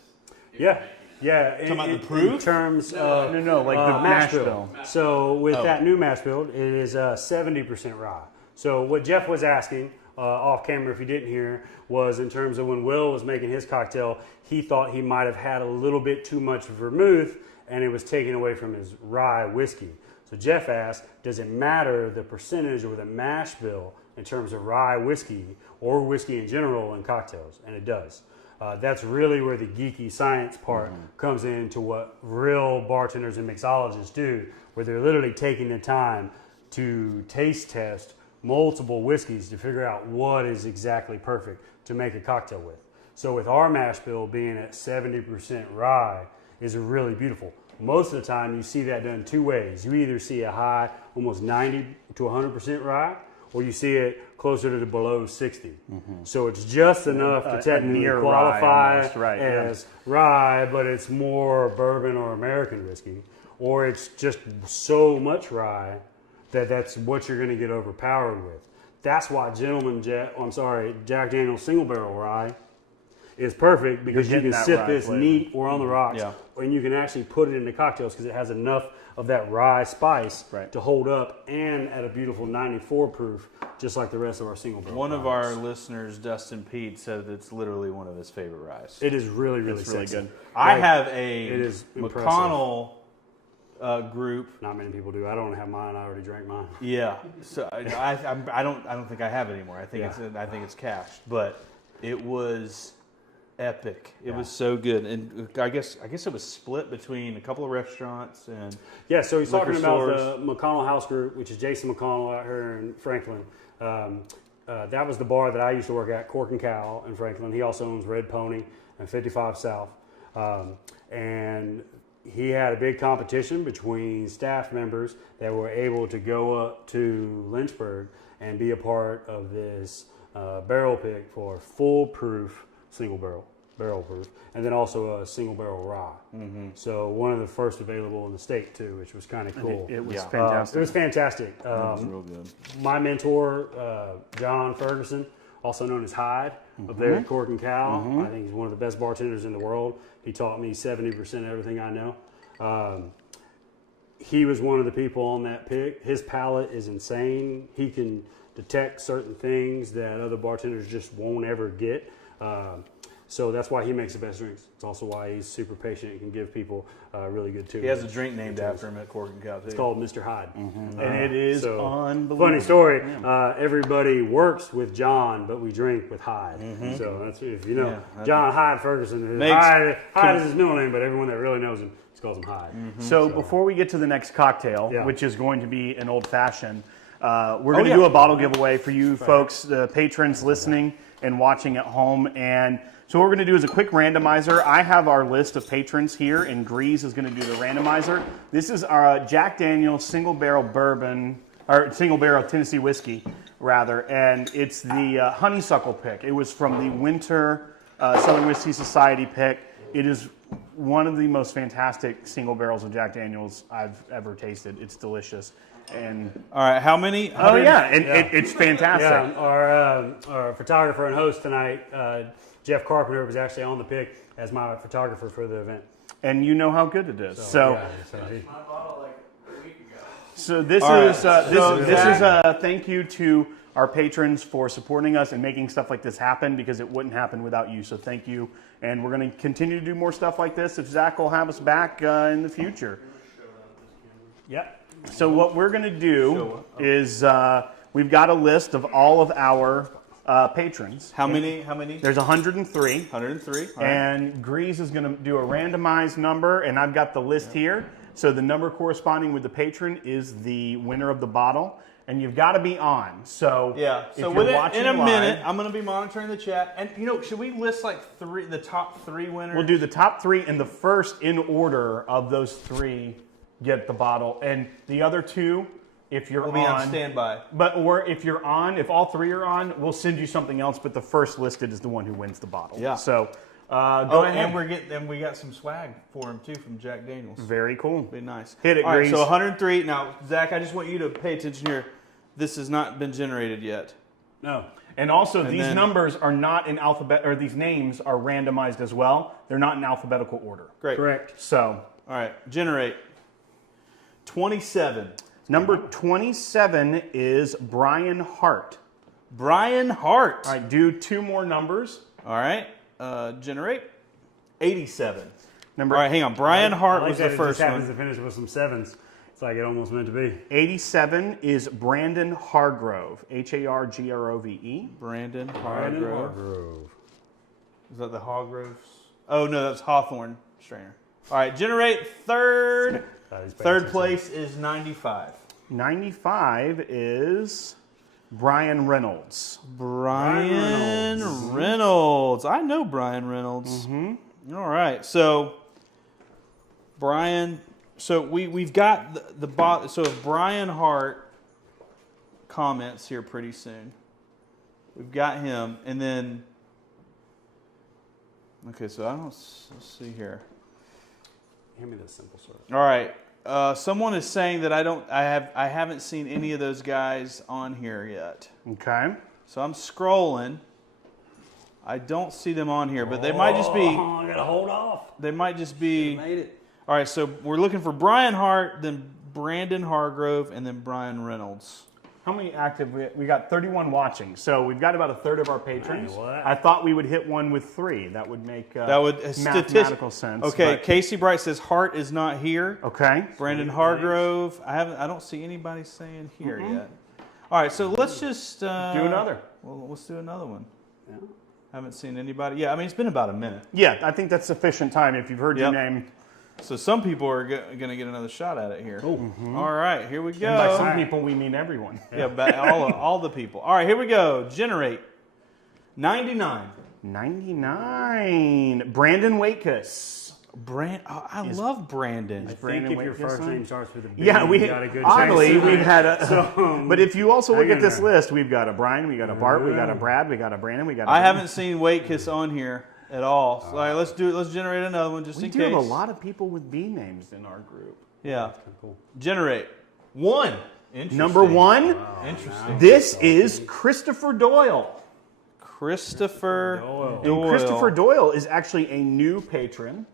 If you're Yeah. making it? Yeah. Talking about the In proof? terms No, of No, like the mash bill. So with Oh. that new mash build, it is 70% rye. So what Jeff was asking off camera, if you didn't hear, was in terms of when Will was making his cocktail, he thought he might have had a little bit too much vermouth, and it was taken away from his rye whiskey. So Jeff asked, does it matter the percentage or the mash bill in terms of rye whiskey or whiskey in general in cocktails? And it does. That's really where the geeky science part comes into what real bartenders and mixologists do, where they're literally taking the time to taste test multiple whiskeys to figure out what is exactly perfect to make a cocktail with. So with our mash bill being at 70% rye is really beautiful. Most of the time you see that done two ways. You either see a high, almost 90 to 100% rye, or you see it closer to the below 60. So it's just enough to technically near rye qualify almost, right, yeah. as rye, but it's more bourbon or American whiskey, or it's just so much rye that that's what you're going to get overpowered with. That's why Jack Daniel's single barrel rye is perfect, because you getting can that sip rye this flavor. neat or on the rocks, Yeah. and you can actually put it into cocktails because it has enough of that rye spice Right. to hold up, and at a beautiful 94 proof, just like the rest of our single barrel. One of our products. listeners, Dustin Pete, said that it's literally one of his favorite ryes. It is really, really, It's really sexy. good. I Like, have a it is impressive. McConnell group. Not many people do. I don't have mine. I already drank mine. Yeah, so I don't think I have it anymore. I think Yeah. it's cached, but it was epic. It was so good, and I guess it was split between a couple of restaurants and Yeah, so he's talking liquor about stores. the McConnell House Group, which is Jason McConnell out here in Franklin. That was the bar that I used to work at, Cork and Cow in Franklin. He also owns Red Pony and 55 South. And he had a big competition between staff members that were able to go up to Lynchburg and be a part of this barrel pick for foolproof single barrel proof, and then also a single barrel rye. So one of the first available in the state too, which was kind of cool. It was It fantastic. was fantastic. it was real good. My mentor, John Ferguson, also known as Hyde, up there at Cork and Cow. I think he's one of the best bartenders in the world. He taught me 70% of everything I know. He was one of the people on that pick. His palate is insane. He can detect certain things that other bartenders just won't ever get. So that's why he makes the best drinks. It's also why he's super patient and can give people really good too. He has a drink named after him at Cork and Cow too. It's called Mr. Hyde. And it is so, unbelievable. Funny story. Everybody works with John, but we drink with Hyde. So that's if you know John Hyde Ferguson. Hyde is his middle name, but everyone that really knows him just calls him Hyde. So before we get to the next cocktail, Yeah. which is going to be an old fashioned, we're going to do a bottle giveaway for you folks, the patrons listening and watching at home. And so what we're going to do is a quick randomizer. I have our list of patrons here, and Grease is going to do the randomizer. This is our Jack Daniel's single barrel bourbon, or single barrel Tennessee whiskey, rather, and it's the honeysuckle pick. It was from the Winter Southern Whiskey Society pick. It is one of the most fantastic single barrels of Jack Daniel's I've ever tasted. It's delicious. And All right, how many? oh yeah, and it's fantastic. Yeah, our photographer and host tonight, Jeff Carpenter, was actually on the pick as my photographer for the event. And you know how good it is. Yeah, My bottle like a week ago. So this All right. is this is a thank you to our patrons for supporting us and making stuff like this happen, because it wouldn't happen without you. So thank you, and we're going to continue to do more stuff like this if Zach will have us back in the future. Yep. So what we're going to do is we've got a list of all of our patrons. How many? There's 103. 103. All right. And Grease is going to do a randomized number, and I've got the list here. So the number corresponding with the patron is the winner of the bottle, and you've got to be on. So Yeah. if So you're in watching a live, minute, I'm going to be monitoring the chat. And should we list like the top three winners? we'll do the top three, and the first in order of those three get the bottle, and the other two, if you're We'll be on standby. or if you're on, if all three are on, we'll send you something else. But the first listed is the one who wins the bottle. Yeah. So go ahead. And we got some swag for him too from Jack Daniels. Very cool. Be nice. Hit it, All right, Grease. so 103. Now, Zach, I just want you to pay attention here. This has not been generated yet. No. And also, these then- numbers are not in alphabet, or these names are randomized as well. They're not in alphabetical order. Great. Correct. So All right, generate. 27. number 27 is Brian Hart. Brian Hart. All right, do two more numbers. All right, generate. 87. Number All right, hang on. Brian Hart I like was that the it first just happens one. to finish with some sevens. It's like it almost meant to be. 87 is Brandon Hargrove. Hargrove. Brandon Brandon Hargrove. Hargrove. Is that the Hargroves? Oh, no, that's Hawthorne Strainer. All right, generate third. He's paying Third attention. place is 95. 95 is Brian Reynolds. Brian Reynolds. I know Brian Reynolds. Mm-hmm. All right, so Brian. So we've got the bot. So if Brian Hart comments here pretty soon, we've got him, and then okay. So let's see here. Hand me the simple syrup. All right. Someone is saying that I haven't seen any of those guys on here yet. Okay. So I'm scrolling. I don't see them on here, but they might just be. Oh, I gotta hold off. They might just be. Made it. All right. So we're looking for Brian Hart, then Brandon Hargrove, and then Brian Reynolds. How many active? We got 31 watching, so we've got about a third of our patrons. Man, what? I thought we would hit one with 3. That would make That would mathematical sense. Okay. but- Casey Bright says Hart is not here. Okay. Brandon Hargrove. I don't see anybody saying here yet. All right. So let's just Do another. Well, let's do another one. Yeah. Haven't seen anybody. Yeah, I mean, it's been about a minute. Yeah, I think that's sufficient time if you've heard your Yep. name. So some people are going to get another shot at it here. All right, here we go. And by some people, we mean everyone. Yeah, all the people. All right, here we go. Generate. 99. 99. Brandon Waitkus. I love Brandon. I think Brandon if your Waitkus first on? name starts with a B, Yeah, you got a good oddly, chance. we've had a. So, but if you also look hang at in this there. list, we've got a Brian, we got a Bart, we got a Brad, we got a Brandon, we got. I haven't seen Waitkus on here at all. So let's generate another one just We in do case. have a lot of people with B names in our group. Yeah. Cool. Generate. 1. Interesting. Number 1. Interesting. This is Christopher Doyle. Christopher Doyle. Doyle. Christopher Doyle is actually a new patron.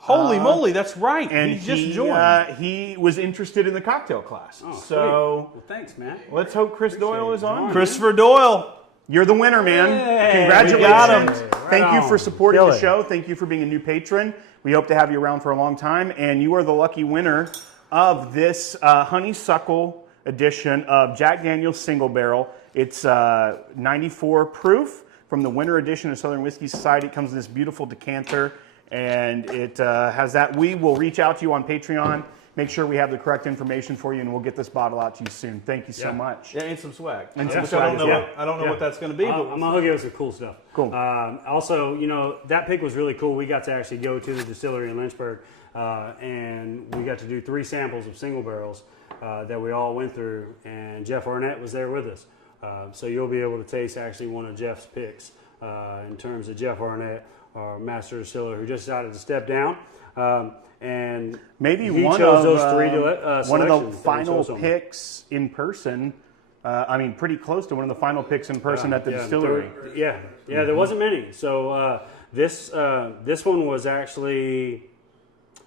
Holy moly, that's right. And he just joined. he was interested in the cocktail class. Oh, so sweet. Well, thanks, man. let's hope Chris Doyle is on. John. Christopher Doyle. You're the winner, man. Hey, Congratulations. we got him. Thank you Right for on. supporting Kill the it. show. Thank you for being a new patron. We hope to have you around for a long time. And you are the lucky winner of this honeysuckle edition of Jack Daniel's Single Barrel. It's 94 proof from the winter edition of Southern Whiskey Society. It comes in this beautiful decanter, and it has that. We will reach out to you on Patreon, make sure we have the correct information for you, and we'll get this bottle out to you soon. Thank you so Yeah. much. Yeah, and some swag. And some Which swag I don't know. as well. I don't know Yeah. what that's going to be. I'm But gonna hook you with some cool stuff. Cool. Also, that pick was really cool. We got to actually go to the distillery in Lynchburg, and we got to do 3 samples of single barrels that we all went through. And Jeff Arnett was there with us, so you'll be able to taste actually one of Jeff's picks in terms of Jeff Arnett, our master distiller, who just decided to step down. And Maybe he one chose of those 3 one of selections that the we final chose on. picks in person. Pretty close to one of the final picks in person at the distillery. There wasn't many. So this one was actually,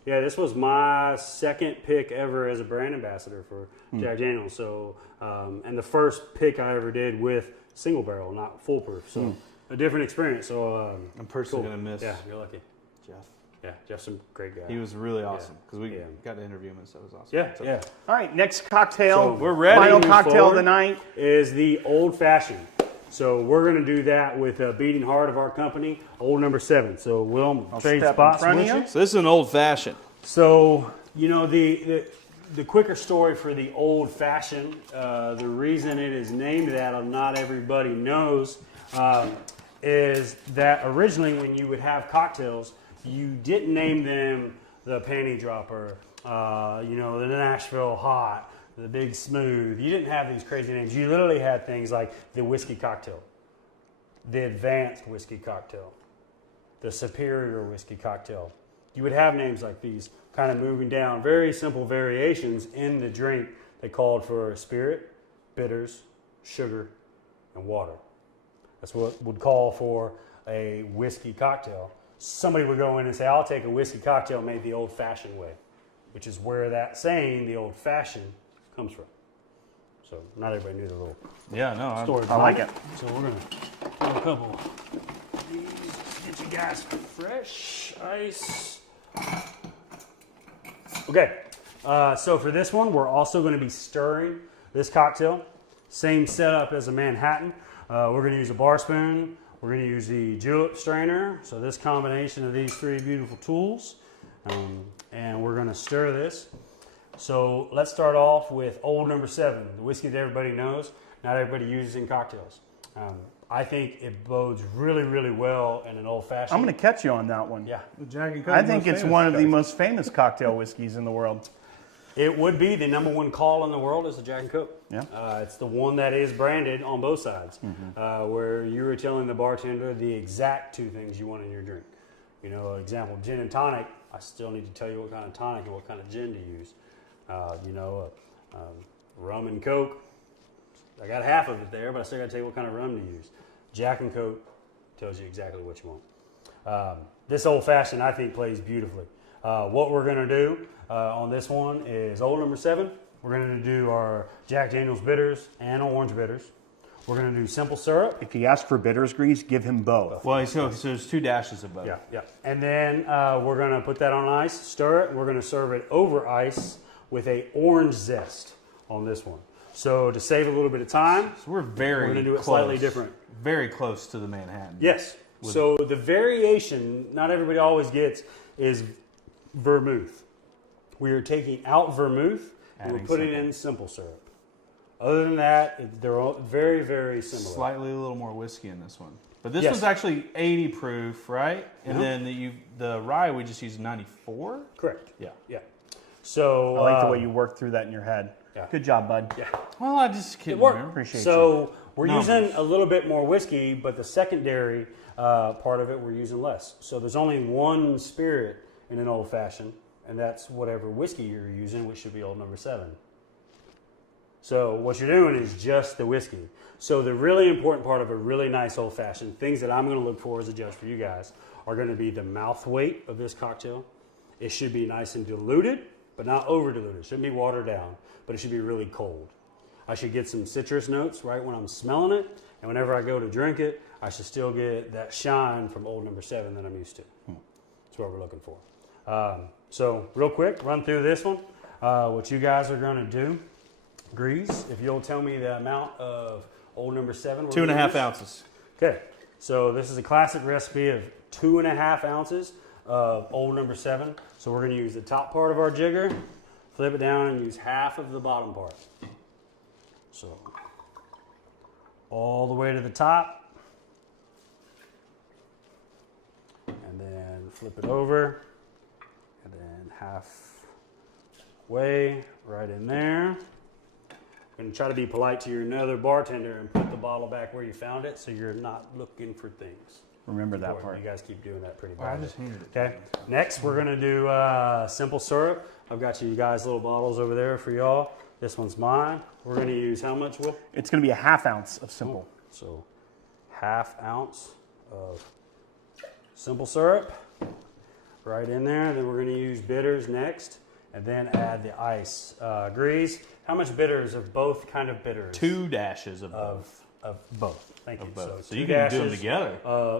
this was my second pick ever as a brand ambassador for Jack Daniel's. So and the first pick I ever did with single barrel, not foolproof. So a different experience. So I'm personally cool. going to miss Yeah, you're lucky. Jeff. Yeah, Jeff's a great guy. He was really awesome because we Yeah. got to interview him, and so it was awesome. Yeah, So- yeah. All right, next cocktail. So we're ready. Final Move cocktail of forward. the night. Is the Old Fashioned. So we're going to do that with a beating heart of our company, Old Number 7. So we'll trade step in spots front of with you. you. So this is an old fashioned. So the quicker story for the Old Fashioned, the reason it is named that, not everybody knows, is that originally when you would have cocktails, you didn't name them the Panty Dropper, the Nashville Hot, the Big Smooth. You didn't have these crazy names. You literally had things like the Whiskey Cocktail, the Advanced Whiskey Cocktail, the Superior Whiskey Cocktail. You would have names like these kind of moving down, very simple variations in the drink. They called for spirit, bitters, sugar, and water. That's what would call for a whiskey cocktail. Somebody would go in and say, I'll take a whiskey cocktail made the old-fashioned way, which is where that saying, the old-fashioned, comes from. So not everybody knew the little Yeah, no, story. I like it. So we're going to do a couple of these, get you guys fresh ice. Okay, so for this one, we're also going to be stirring this cocktail. Same setup as a Manhattan. We're going to use a bar spoon. We're going to use the julep strainer. So this combination of these 3 beautiful tools. And we're going to stir this. So let's start off with Old Number 7, the whiskey that everybody knows, not everybody uses in cocktails. I think it bodes really, really well in an old-fashioned. I'm going to catch you on that one. Yeah. Jack and I think it's one of the most famous cocktail whiskeys in the world. It would be the number 1 call in the world is the Jack and Coke. Yeah. It's the one that is branded on both sides, where you were telling the bartender the exact 2 things you want in your drink. Example, gin and tonic. I still need to tell you what kind of tonic and what kind of gin to use. Rum and Coke. I got half of it there, but I still got to tell you what kind of rum to use. Jack and Coke tells you exactly what you want. This old fashioned, I think, plays beautifully. What we're going to do on this one is Old Number 7. We're going to do our Jack Daniel's bitters and orange bitters. We're going to do simple syrup. If he asks for bitters grease, give him both. Well, so there's 2 dashes of both. Yeah. And then we're going to put that on ice, stir it, and we're going to serve it over ice with a orange zest on this one. So to save a little bit of time, So we're very we're going to do it close. slightly different. Very close to the Manhattan. Yes. So the variation, not everybody always gets, is vermouth. We are taking out vermouth and we're putting in simple syrup. Other than that, they're all very, very similar. Slightly a little more whiskey in this one. But this one's actually 80 proof, right? And then the rye, we just used 94? Correct. Yeah. Yeah. So I like the way you worked through that in your head. Yeah. Good job, bud. Yeah. Well, I just couldn't It worked. remember. Appreciate you. So we're Numbers. using a little bit more whiskey, but the secondary part of it we're using less. So there's only one spirit in an old fashioned, and that's whatever whiskey you're using, which should be Old Number 7. So what you're doing is just the whiskey. So the really important part of a really nice old fashioned, things that I'm going to look for as a judge for you guys, are going to be the mouth weight of this cocktail. It should be nice and diluted, but not over diluted. It shouldn't be watered down, but it should be really cold. I should get some citrus notes right when I'm smelling it, and whenever I go to drink it, I should still get that shine from Old Number 7 that I'm used to. That's what we're looking for. So real quick, run through this one. What you guys are going to do, Grease, if you'll tell me the amount of Old Number 7. 2.5 ounces. Okay, so this is a classic recipe of 2.5 ounces of Old Number 7. So we're going to use the top part of our jigger, flip it down, and use half of the bottom part. So all the way to the top, and then flip it over, and then halfway right in there. And try to be polite to your another bartender and put the bottle back where you found it, so you're not looking for things. Remember that part. You guys keep doing that pretty I badly. just handed it. Okay. Next, we're gonna do simple syrup. I've got you guys little bottles over there for y'all. This one's mine. We're gonna use how much, Will? It's going to be a ½ ounce of simple. So, ½ ounce of simple syrup right in there. Then we're gonna use bitters next, and then add the ice. Grease. How much bitters of both kind of bitters? 2 dashes of both. Of both. Thank you. So two you can do them dashes. together.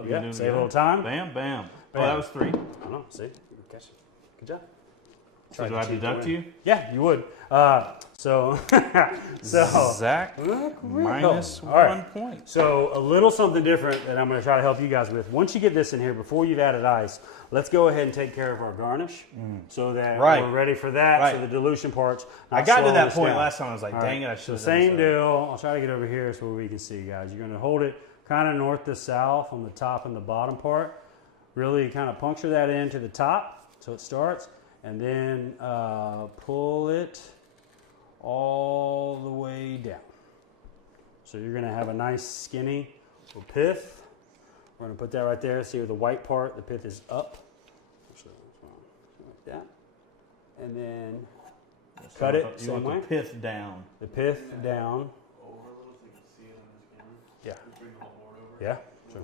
Yeah, save a little time. Bam, bam. Oh, Bam. that was 3. I don't know. See? Okay. Good job. So do I deduct you? Yeah, you would. So Zach, minus All right. 1 point. So a little something different that I'm going to try to help you guys with. Once you get this in here, before you've added ice, let's go ahead and take care of our garnish so that Right. we're ready for that. Right. So the dilution parts. I got to that point last time. I was like, All dang right. it, I should So have same deal. I'll try to get over here so we can see, guys. You're going to hold it kind of north to south on the top and the bottom part. Really kind of puncture that into the top so it starts, and then pull it all the way down. So you're going to have a nice skinny little pith. We're going to put that right there. See where the white part, the pith is up. So, like that. And then cut it You same want way. the pith down. The pith down. Over a little so you can see it on this camera. Yeah. Bring the whole board over. Yeah. Sure.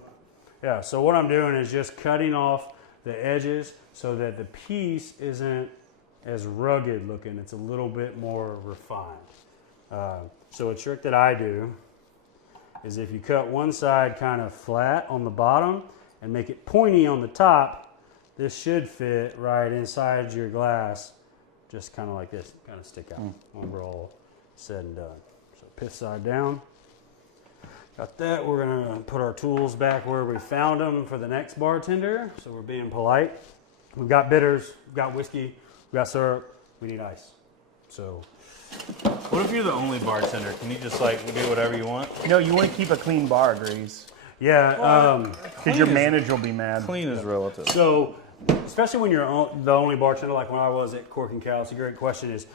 Yeah. So what I'm doing is just cutting off the edges so that the piece isn't as rugged looking. It's a little bit more refined. So a trick that I do is if you cut one side kind of flat on the bottom and make it pointy on the top, this should fit right inside your glass, just kind of like this, kind of stick out when we're all said and done. So pith side down. Got that. We're going to put our tools back where we found them for the next bartender. So we're being polite. We've got bitters, we've got whiskey, we've got syrup, we need ice. So What if you're the only bartender? Can you just like do whatever you want? You know, you want to keep a clean bar, Grease, yeah, because your manager will be mad. Clean is relative. so especially when you're the only bartender, like when I was at Cork and Cow, it's a great question. Is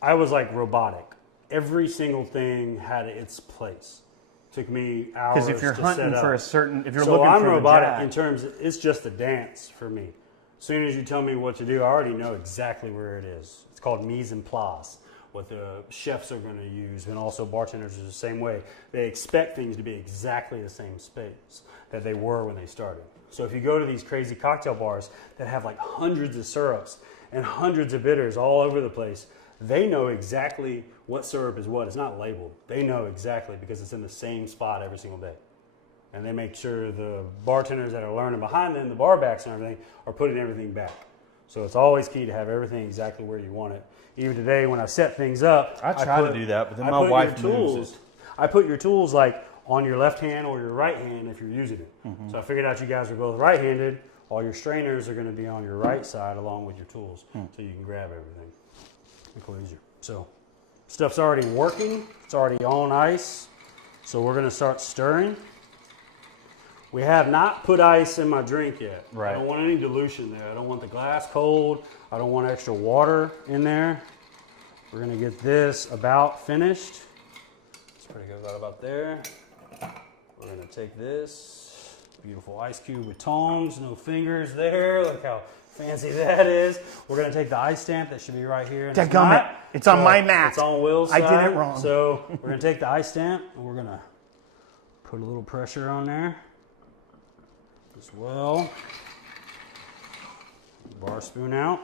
I was like robotic. Every single thing had its place. Took me hours. Because if you're to hunting set for a up. certain, if you're So looking I'm for robotic the in terms of, it's just a dance for me. As soon as you tell me what to do, I already know exactly where it is. It's called mise en place, what the chefs are going to use, and also bartenders are the same way. They expect things to be exactly the same space that they were when they started. So if you go to these crazy cocktail bars that have like hundreds of syrups and hundreds of bitters all over the place, they know exactly what syrup is what. It's not labeled. They know exactly because it's in the same spot every single day. And they make sure the bartenders that are learning behind them, the bar backs and everything, are putting everything back. So it's always key to have everything exactly where you want it. Even today when I set things up, I try to do that, but then my wife moves it. I put your tools like on your left hand or your right hand if you're using it. So I figured out you guys are both right-handed. All your strainers are going to be on your right side along with your tools, so you can grab everything. Make it easier. So stuff's already working. It's already on ice. So we're going to start stirring. We have not put ice in my drink yet. Right. I don't want any dilution there. I don't want the glass cold. I don't want extra water in there. We're going to get this about finished. It's pretty good right about there. We're going to take this beautiful ice cube with tongs, no fingers there. Look how fancy that is. We're going to take the ice stamp that should be right here. Dadgummit. It's on my mat. It's on Will's side. I did it wrong. So we're going to take the ice stamp and we're going to put a little pressure on there as well. Bar spoon out.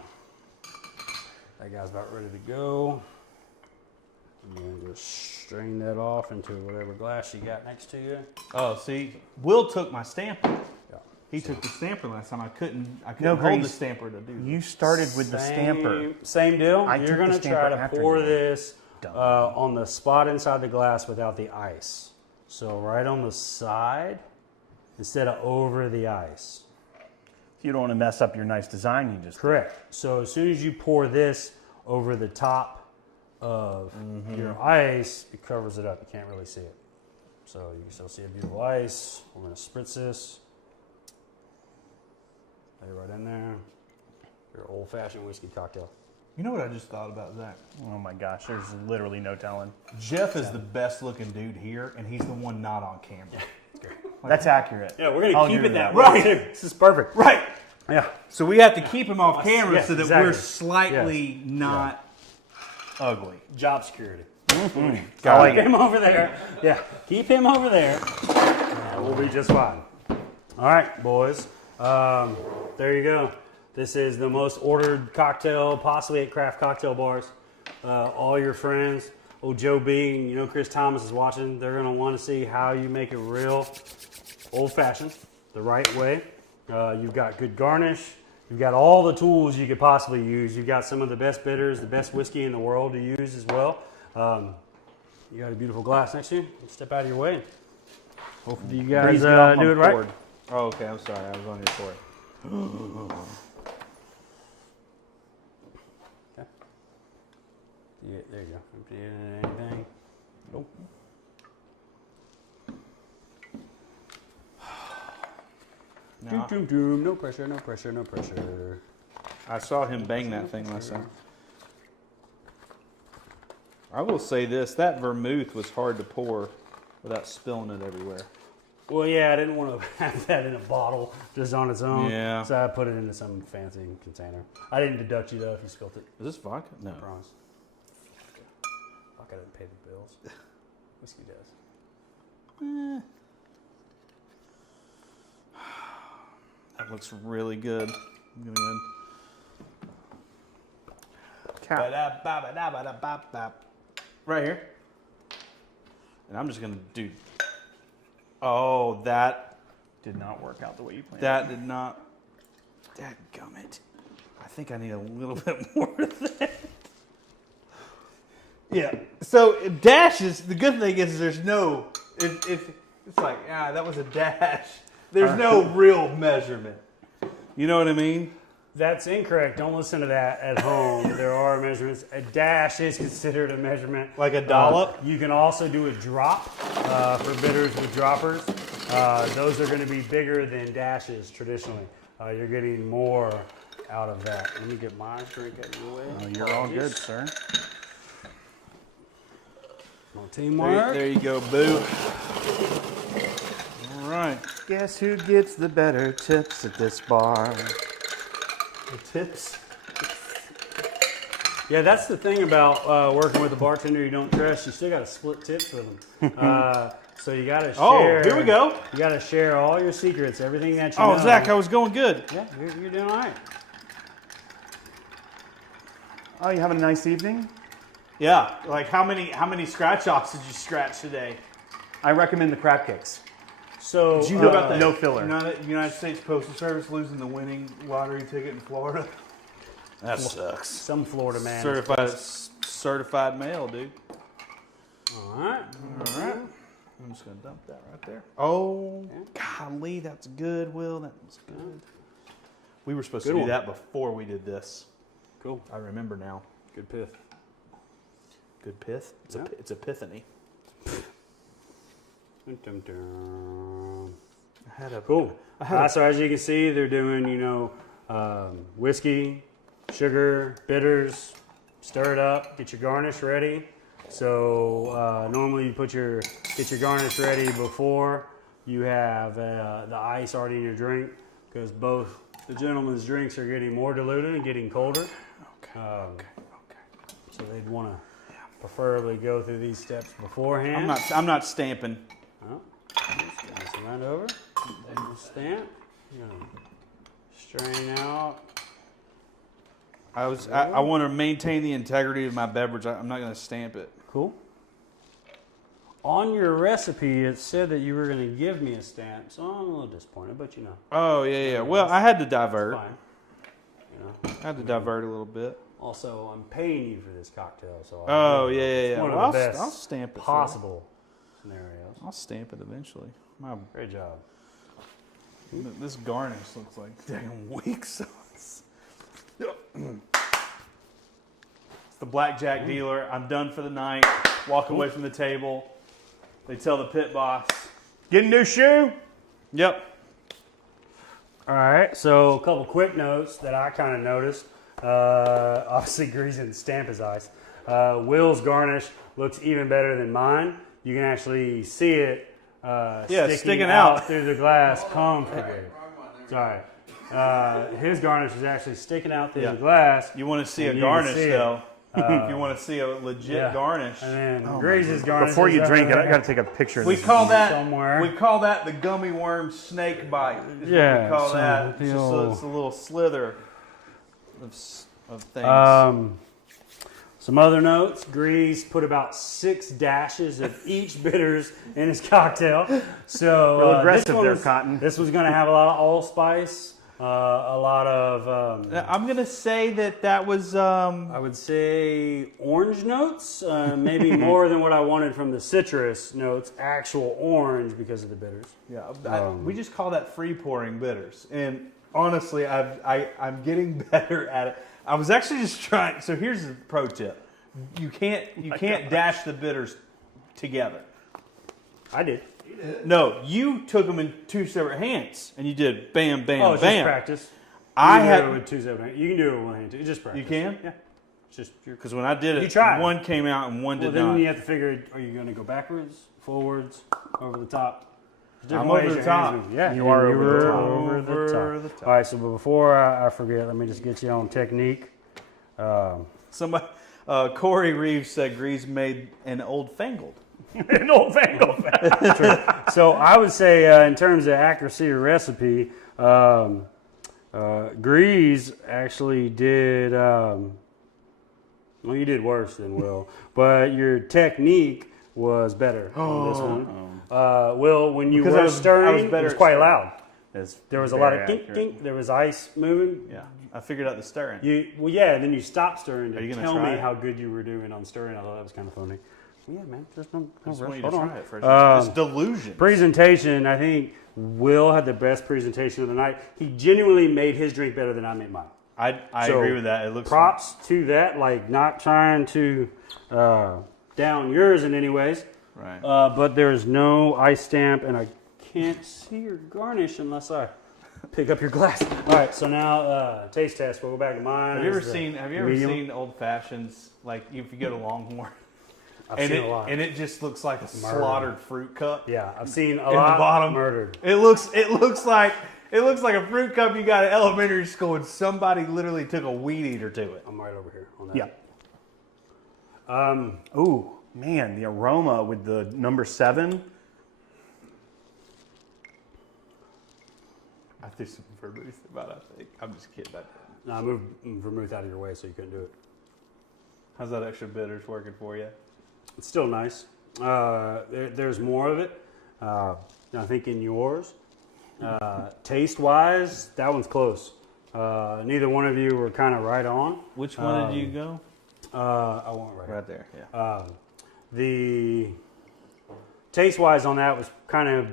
That guy's about ready to go. And then just strain that off into whatever glass you got next to you. Oh, see, Will took my stamper. Yeah. He took the stamper last time. I couldn't No, hold the Grace, stamper to do that. You started with the stamper. Same deal. I You're took going the to stamper try to after pour you. this Dumb. on the spot inside the glass without the ice. So right on the side instead of over the ice. If you don't want to mess up your nice design, you just Correct. So as soon as you pour this over the top of your ice, it covers it up. You can't really see it. So you can still see a beautiful ice. We're going to spritz this. Lay it right in there. Your old-fashioned whiskey cocktail. You know what I just thought about, Zach? Oh my gosh, there's literally no telling. Jeff is the best looking dude here, and he's the one not on camera. That's accurate. Yeah, we're going I'll to keep agree it with that that. way. Too. This is perfect. Right. Yeah. So we have to keep him off camera Yes, so that exactly. we're slightly not Ugly. Job security. Got Keep him over there. Yeah, keep him over there. Yeah, we'll be just fine. All right, boys. There you go. This is the most ordered cocktail possibly at craft cocktail bars. All your friends, Joe B, and you know Chris Thomas is watching. They're going to want to see how you make it real old-fashioned, the right way. You've got good garnish. You've got all the tools you could possibly use. You've got some of the best bitters, the best whiskey in the world to use as well. You got a beautiful glass next to you. Step out of your way. Hopefully you guys Breeze me off, do I'm it right. bored. Oh, okay. I'm sorry. I was on your board. Okay. Yeah, there you go. Empty it in anything. Nope. Doom, doom, doom. No pressure, no pressure, no pressure. I saw him bang that thing last time. I will say this: that vermouth was hard to pour without spilling it everywhere. Well, yeah, I didn't want to have that in a bottle just on its own. Yeah. So I put it into some fancy container. I didn't deduct you, though, if you spilt it. Is this vodka? No. I promise. Vodka doesn't pay the bills. Whiskey does. That looks really good. I'm gonna go ahead. Right here. And I'm just gonna do. Oh, that Did not work out the way you planned. that did not. Dadgummit. I think I need a little bit more of that. Yeah. So dashes. The good thing is there's no. It's like that was a dash. There's no real measurement. You know what I mean? That's incorrect. Don't listen to that at home. There are measurements. A dash is considered a measurement. Like a dollop? You can also do a drop for bitters with droppers. Those are going to be bigger than dashes traditionally. You're getting more out of that. Let me get my drink out of your way. Oh, you're all good, sir. On teamwork. There you go, boo. All right. Guess who gets the better tips at this bar? The tips. Yeah, that's the thing about working with a bartender you don't trust. You still got to split tips with them. So you got to share. Oh, here we go. You got to share all your secrets, everything that you know. Oh, Zach, I was going good. Yeah, you're doing all right. Oh, you having a nice evening? Yeah. Like how many scratch offs did you scratch today? I recommend the crab cakes. So Did you know about that? No filler. United States Postal Service losing the winning lottery ticket in Florida. That sucks. Some Florida man. Certified mail, dude. All right. All right. I'm just going to dump that right there. Oh, golly, that's good, Will. That was good. We were supposed to do that before we did this. Cool. I remember now. Good pith. Good pith? It's epiphany. Dun, dun, dun. I had a Cool. So as you can see, they're doing, whiskey, sugar, bitters, stir it up, get your garnish ready. So normally you get your garnish ready before you have the ice already in your drink, because both the gentlemen's drinks are getting more diluted and getting colder. Okay. So they'd want to preferably go through these steps beforehand. I'm not stamping. Oh, just round over. Stamp. Strain out. I want to maintain the integrity of my beverage. I'm not going to stamp it. Cool. On your recipe, it said that you were going to give me a stamp, so I'm a little disappointed, but Oh, yeah. Well, I had to divert. Fine. I had to divert a little bit. Also, I'm paying you for this cocktail, so yeah. One Well, of the best I'll stamp it. possible scenarios. I'll stamp it eventually. Great job. This garnish looks like damn weak sauce. It's the blackjack dealer. I'm done for the night. Walk away from the table. They tell the pit boss, Get a new shoe? "Yep." All right, so a couple quick notes that I kind of noticed. Obviously, Grease didn't stamp his ice. Will's garnish looks even better than mine. You can actually see it sticking out through the glass comfortably. Sorry. His garnish is actually sticking out through the glass. You want to see a And you garnish can see though? If you want to see a legit garnish. And then Grease's garnish. Before you is drink it, over I got to take a picture of We this. call that somewhere. We call that the gummy worm snake bite. Is Yeah, what we call so that. It's the just old- it's a little slither of things. Some other notes. Grease put about 6 dashes of each bitters in his cocktail. So Real aggressive there, Cotton. This was going to have a lot of allspice, a lot of I'm gonna say that was I would say orange notes, maybe more than what I wanted from the citrus notes. Actual orange because of the bitters. we just call that free pouring bitters. And honestly, I'm getting better at it. I was actually just trying. So here's the pro tip: you can't dash the bitters together. I did. No, you took them in 2 separate hands, and you did bam, bam, Oh, it's bam. just practice. I You can had do it with 2 separate hands. You can do it with one hand too. It's just practice. You can? Yeah. It's just because when I did You it, tried. one came out and one well, did then not. you have to figure: are you going to go backwards, forwards, over the top? There's different I'm ways over the your hands top. move. Yeah, You are over the top. Over Over the top. All right, so before I forget, let me just get you on technique. Somebody, Corey Reeves said Grease made an old fangled. An old fangle. So I would say, in terms of accuracy of recipe, Grease actually did. Well, you did worse than Will, but your technique was better on this one. Will, when you Because were I was stirring, better it was at quite stirring. loud. It's There was a lot of very dink, accurate. dink. There was ice moving. Yeah, I figured out the stirring. And then you stopped stirring Are you to gonna tell try me it? how good you were doing on stirring. I thought that was kind of funny. Yeah, man, there's no I just rush. want you to Hold on. try it first. It's delusion. Presentation, I think Will had the best presentation of the night. He genuinely made his drink better than I made mine. I So, agree with that. It looks Props to that, like not trying to down yours in any ways. right. But there's no ice stamp, and I can't see your garnish unless I pick up your glass. All right, so now taste test. We'll go back to mine. Have you ever It's the seen medium. old fashions, like if you go to Longhorn I've and seen it a lot. and it just looks like a Murder. slaughtered fruit cup? Yeah, I've seen a the lot bottom. murdered. It looks like a fruit cup you got at elementary school and somebody literally took a weed eater to it. I'm right over here on that. Yeah. Ooh, man, the aroma with the number 7. I threw some vermouth about it, I think. I'm just kidding. No, I moved vermouth out of your way so you couldn't do it. How's that extra bitters working for you? It's still nice. There's more of it. I think in yours. Taste-wise, that one's close. Neither one of you were kind of right on. Which one did you go? I won't right. Right there, yeah. The taste-wise on that was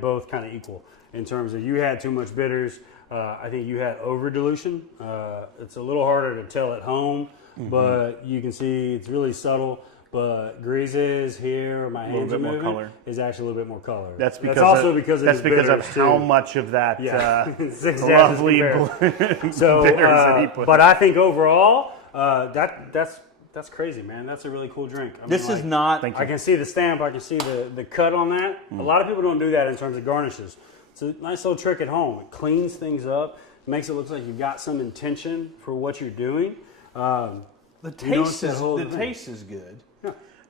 both kind of equal in terms of you had too much bitters. I think you had over-dilution. It's a little harder to tell at home, but you can see it's really subtle. But Grease's here, my hands are moving, color. Is actually a little bit more color. That's because of how much of that lovely bitters that he put. But I think overall, that's crazy, man. That's a really cool drink. I this mean, is not. I can see the stamp. I can see the cut on that. A lot of people don't do that in terms of garnishes. It's a nice little trick at home. It cleans things up. Makes it look like you've got some intention for what you're doing. The taste is good.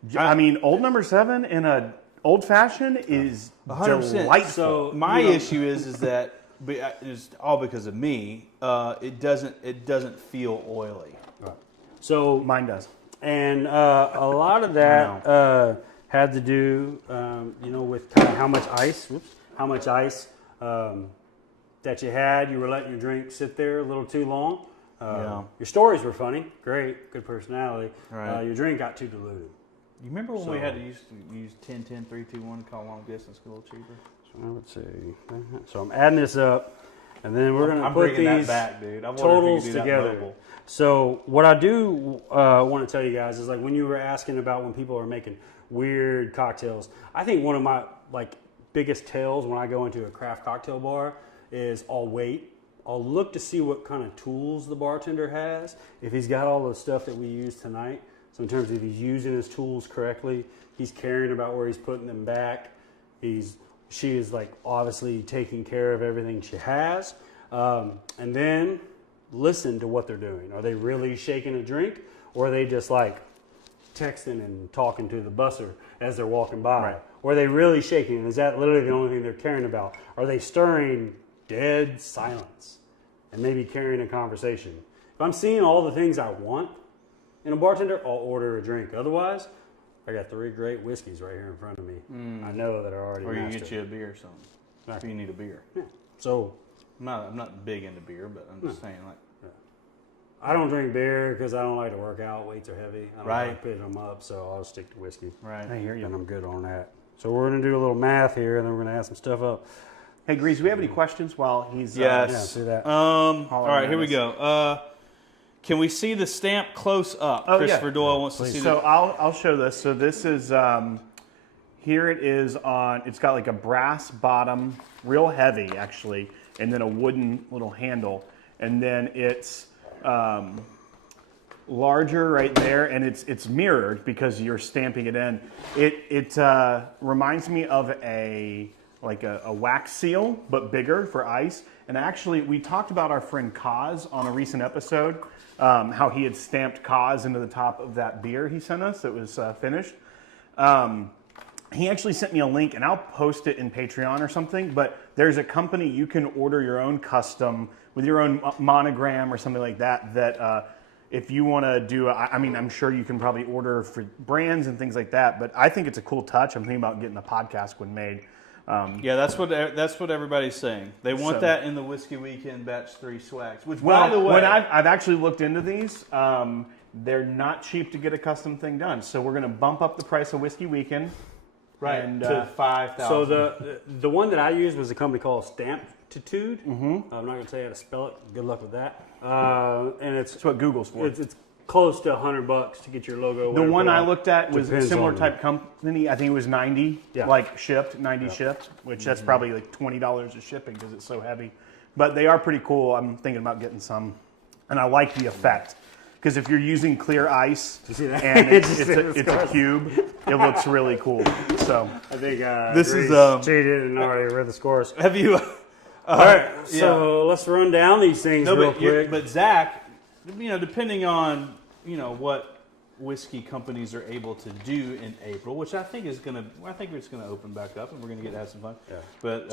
Yeah. I mean, Old Number 7 in a old fashioned is 100%. Delightful. So my issue is that it's all because of me. It doesn't feel oily. Right. So mine does, and a lot of that had to do, with kind of how much ice that you had. You were letting your drink sit there a little too long. Your stories were funny, great, good personality. Right. Your drink got too diluted. You remember when we had to use 10, 10, 3, 2, 1 to call long distance a little cheaper? So let's see. So I'm adding this up, and then we're going to put these that back, dude. totals together. So what I do want to tell you guys is, like, when you were asking about when people are making weird cocktails, I think one of my biggest tells when I go into a craft cocktail bar is I'll wait. I'll look to see what kind of tools the bartender has. If he's got all the stuff that we use tonight. So in terms of if he's using his tools correctly, he's caring about where he's putting them back. She is obviously taking care of everything she has. And then listen to what they're doing. Are they really shaking a drink, or are they just texting and talking to the busser as they're walking by? Right. Or are they really shaking? And is that literally the only thing they're caring about? Are they stirring dead silence and maybe carrying a conversation? If I'm seeing all the things I want in a bartender, I'll order a drink. Otherwise, I got 3 great whiskeys right here in front of me. I know that are already Or you mastered. get you a beer or something. If you need a beer. Yeah. So I'm not big into beer, but I'm just saying I don't drink beer because I don't like to work out. Weights are heavy. I don't Right. like picking them up, so I'll stick to whiskey. Right. I hear you. And I'm good on that. So we're going to do a little math here, and then we're going to add some stuff up. Hey, Grease, do we have any questions while he's... Yes. Yeah, see that. All right, here we go. Can we see the stamp close up? Christopher Doyle wants to see So I'll show this. So this is, here it is on, it's got a brass bottom, real heavy actually, and then a wooden little handle. And then it's larger right there, and it's mirrored because you're stamping it in. It reminds me of a wax seal, but bigger for ice. And actually, we talked about our friend Kaz on a recent episode, how he had stamped Kaz into the top of that beer he sent us that was finished. He actually sent me a link, and I'll post it in Patreon or something, but there's a company you can order your own custom with your own monogram or something like that, if you want to do, I'm sure you can probably order for brands and things like that, but I think it's a cool touch. I'm thinking about getting a podcast one made. Yeah, that's what everybody's saying. They want that in the Whiskey Weekend Batch 3 swags. Which, by the way, when I've actually looked into these, they're not cheap to get a custom thing done. So we're going to bump up the price of Whiskey Weekend, and to $5,000. So the one that I used was a company called Stamptitude. I'm not going to tell you how to spell it. Good luck with that. And That's what Google's for. It's close to $100 to get your logo. The one I looked at was a Depends similar on type company. I think it was 90, shipped, 90 shipped, which that's probably $20 of shipping because it's so heavy. But they are pretty cool. I'm thinking about getting some, and I like the effect because if you're using clear ice and it's a cube, it looks really cool. So I think this is cheated and already read the scores. Have you? All right, so let's run down these things real quick. But Zach, depending on what whiskey companies are able to do in April, which I think it's gonna open back up, and we're gonna get to have some fun. Yeah. But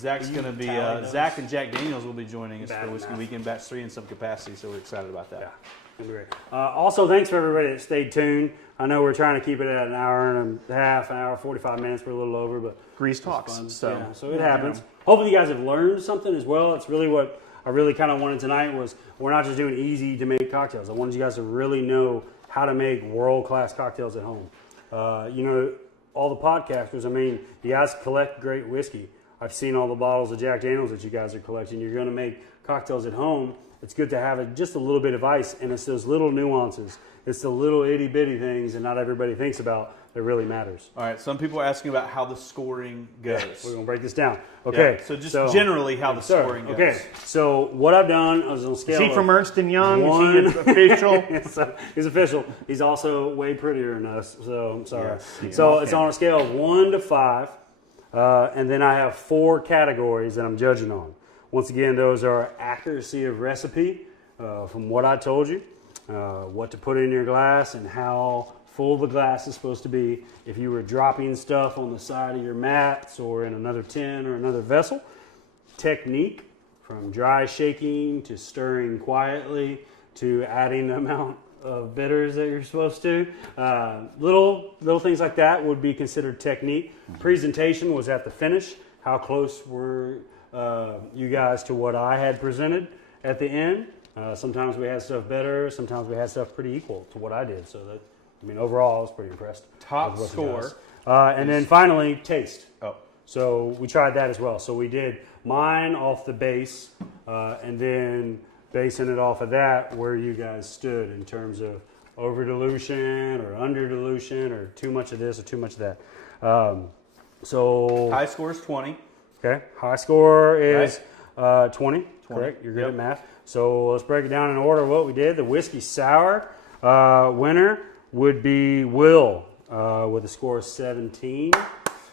Zach's gonna be Zach and Jack Daniels will be joining us for Whiskey Weekend Batch 3 in some capacity, so we're excited about that. Yeah, great. Also, thanks for everybody that stayed tuned. I know we're trying to keep it at an hour and a half, an hour 45 minutes. We're a little over, but Grease talks. So it happens. Hopefully, you guys have learned something as well. It's really what I really kind of wanted tonight was we're not just doing easy to make cocktails. I wanted you guys to really know how to make world-class cocktails at home. all the podcasters, I mean, you guys collect great whiskey. I've seen all the bottles of Jack Daniels that you guys are collecting. You're going to make cocktails at home. It's good to have just a little bit of ice, and it's those little nuances. It's the little itty-bitty things that not everybody thinks about that really matters. All right, some people are asking about how the scoring goes. We're going to break this down. Okay. Yeah, so just generally how the scoring goes. Okay, so what I've done is on a scale Is he from Ernst & Young? One. Is he official? So he's official. He's also way prettier than us, so I'm sorry. Yes, so it's on a scale of 1 to 5, and then I have 4 categories that I'm judging on. Once again, those are accuracy of recipe, from what I told you, what to put in your glass, and how full the glass is supposed to be. If you were dropping stuff on the side of your mats or in another tin or another vessel. Technique, from dry shaking to stirring quietly to adding the amount of bitters that you're supposed to. Little things like that would be considered technique. Presentation was at the finish. How close were you guys to what I had presented at the end? Sometimes we had stuff better. Sometimes we had stuff pretty equal to what I did. So that, I mean, overall, I was pretty impressed. Top score. And then finally, taste. Oh. So we tried that as well. So we did mine off the base, and then basing it off of that, where you guys stood in terms of over dilution or under dilution or too much of this or too much of that. So High score is 20. okay, high score is Right. 20. Correct. You're good at math. So let's break it down in order of what we did. The whiskey sour winner would be Will with a score of 17.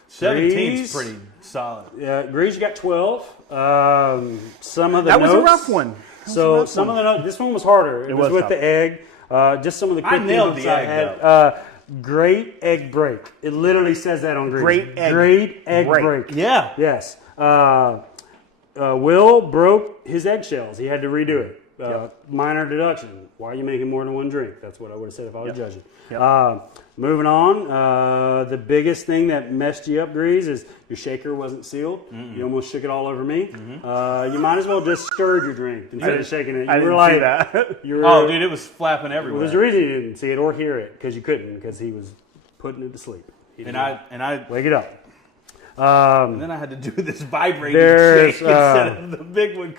17 is pretty solid. Grease, you got 12. Some of the That notes, was a rough one. So some of the notes, this one was harder. It was with tough. the egg. Just some of the quick I nailed notes the I egg, had. Great egg break. It literally says that on Grease. Great egg break. Yeah. Yes. Will broke his eggshells. He had to redo it. Minor deduction. Why are you making more than one drink? That's what I would have said if I was judging. Moving on, the biggest thing that messed you up, Grease, is your shaker wasn't sealed. You almost shook it all over me. You might as well just stirred your drink instead of shaking it. I didn't see that. Oh, dude, it was flapping everywhere. There's a reason you didn't see it or hear it, because you couldn't, because he was putting it to sleep. And I Wake it up. and then I had to do this vibrating There's, shake instead of the big one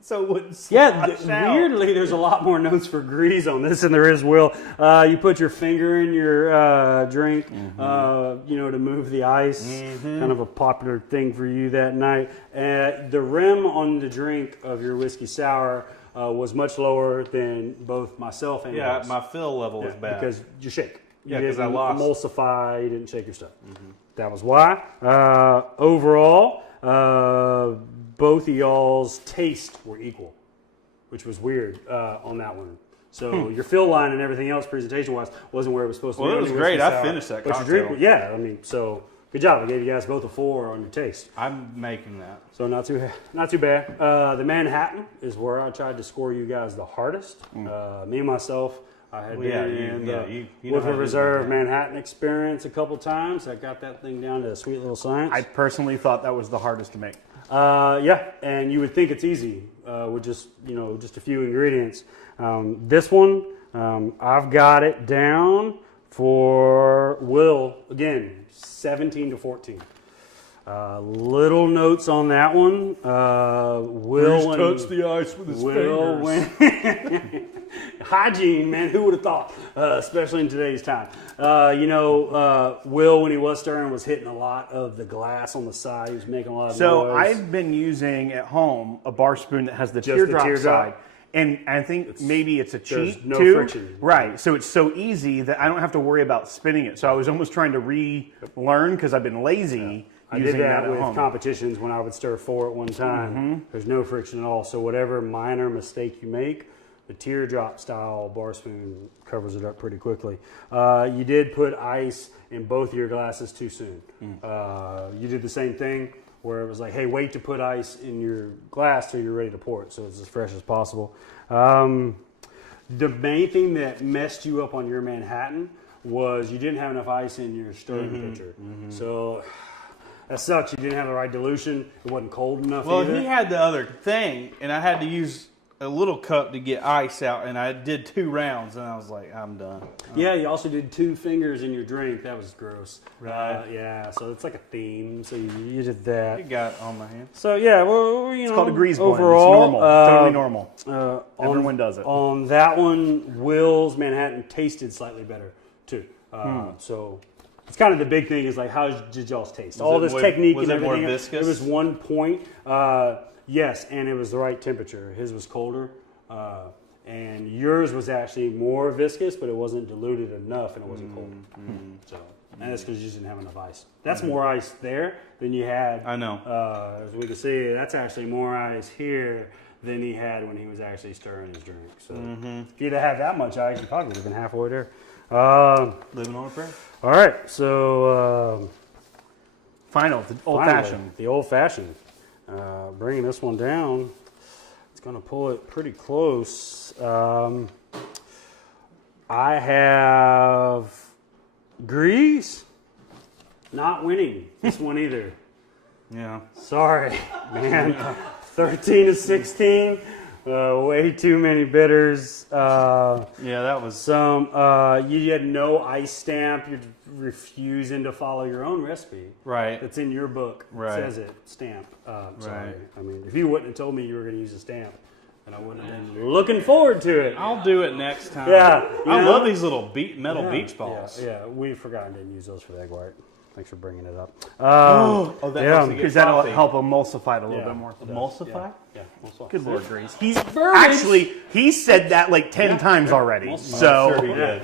so it wouldn't slosh out. Weirdly, there's a lot more notes for Grease on this than there is Will. You put your finger in your drink, to move the ice. Kind of a popular thing for you that night. The rim on the drink of your whiskey sour was much lower than both myself and Will. My fill level was bad. Because you shake. Yeah, You 'cause I didn't lost. emulsify. You didn't shake your stuff. That was why. Overall, both of y'all's tastes were equal, which was weird on that one. So your fill line and everything else, presentation-wise, wasn't where it was supposed to be. Well, it was great. I finished that But cocktail. your drink, so good job. I gave you guys both a 4 on your taste. I'm making that. So not too bad. The Manhattan is where I tried to score you guys the hardest. Me and myself, I had been in you know with how a to do reserve Manhattan experience a couple times. I got that thing down to a sweet little science. I personally thought that was the hardest to make. And you would think it's easy with just a few ingredients. This one, I've got it down for Will again, 17 to 14. Little notes on that one. Will touched the ice with his fingers. Hygiene, man. Who would have thought? Especially in today's time. Will, when he was stirring, was hitting a lot of the glass on the side. He was making a lot of So noise. I've been using at home a bar spoon that has the Just the teardrop teardrop. side. And I think maybe it's a there's cheat no too. friction. Right. So it's so easy that I don't have to worry about spinning it. So I was almost trying to relearn because I've been lazy I using did that at with home. competitions when I would stir 4 at one time. There's no friction at all. So whatever minor mistake you make, the teardrop style bar spoon covers it up pretty quickly. You did put ice in both of your glasses too soon. You did the same thing where it was like, hey, wait to put ice in your glass till you're ready to pour it so it's as fresh as possible. The main thing that messed you up on your Manhattan was you didn't have enough ice in your stirring pitcher. So that sucks. You didn't have the right dilution. It wasn't cold enough Well, either. he had the other thing, and I had to use a little cup to get ice out, and I did 2 rounds, and I was like, I'm done. Yeah, you also did 2 fingers in your drink. That was gross. Right. Yeah, so it's like a theme. So you did that. I got it on my hand. So yeah, well, you know, It's called a grease blend. overall, It's normal. Totally normal. Everyone on, does it. On that one, Will's Manhattan tasted slightly better too. So it's kind of the big thing is like, how did y'all's taste? All this technique was and it more everything. viscous? It was 1 point. Yes, and it was the right temperature. His was colder. And yours was actually more viscous, but it wasn't diluted enough, and it wasn't cold. So, and that's because you just didn't have enough ice. That's more ice there than you had. I know. As we can see, that's actually more ice here than he had when he was actually stirring his drink. So, if you'd have had that much ice, you probably would have been halfway there. Living on a prayer. All right, so Final, the old-fashioned. the old-fashioned. Bringing this one down. Going to pull it pretty close. I have Grease not winning this one either. Yeah. Sorry, man. 13 to 16. Way too many bitters. Yeah, that was. You had no ice stamp. You're refusing to follow your own recipe. Right. It's in your book. Right. It says it. Stamp. Sorry. Right. I mean, if you wouldn't have told me you were going to use a stamp, then I wouldn't have been looking forward to it. I'll do it next time. Yeah. I love these little metal Yeah, beach balls. Yeah, we forgot and didn't use those for the egg white. Thanks for bringing it up. That yeah. helps to get Because that'll frothy. help emulsify it a little Yeah. bit more. Emulsify? Yeah. Well, Good Lord, Grease. He said that like 10 times already. So, Sure he did.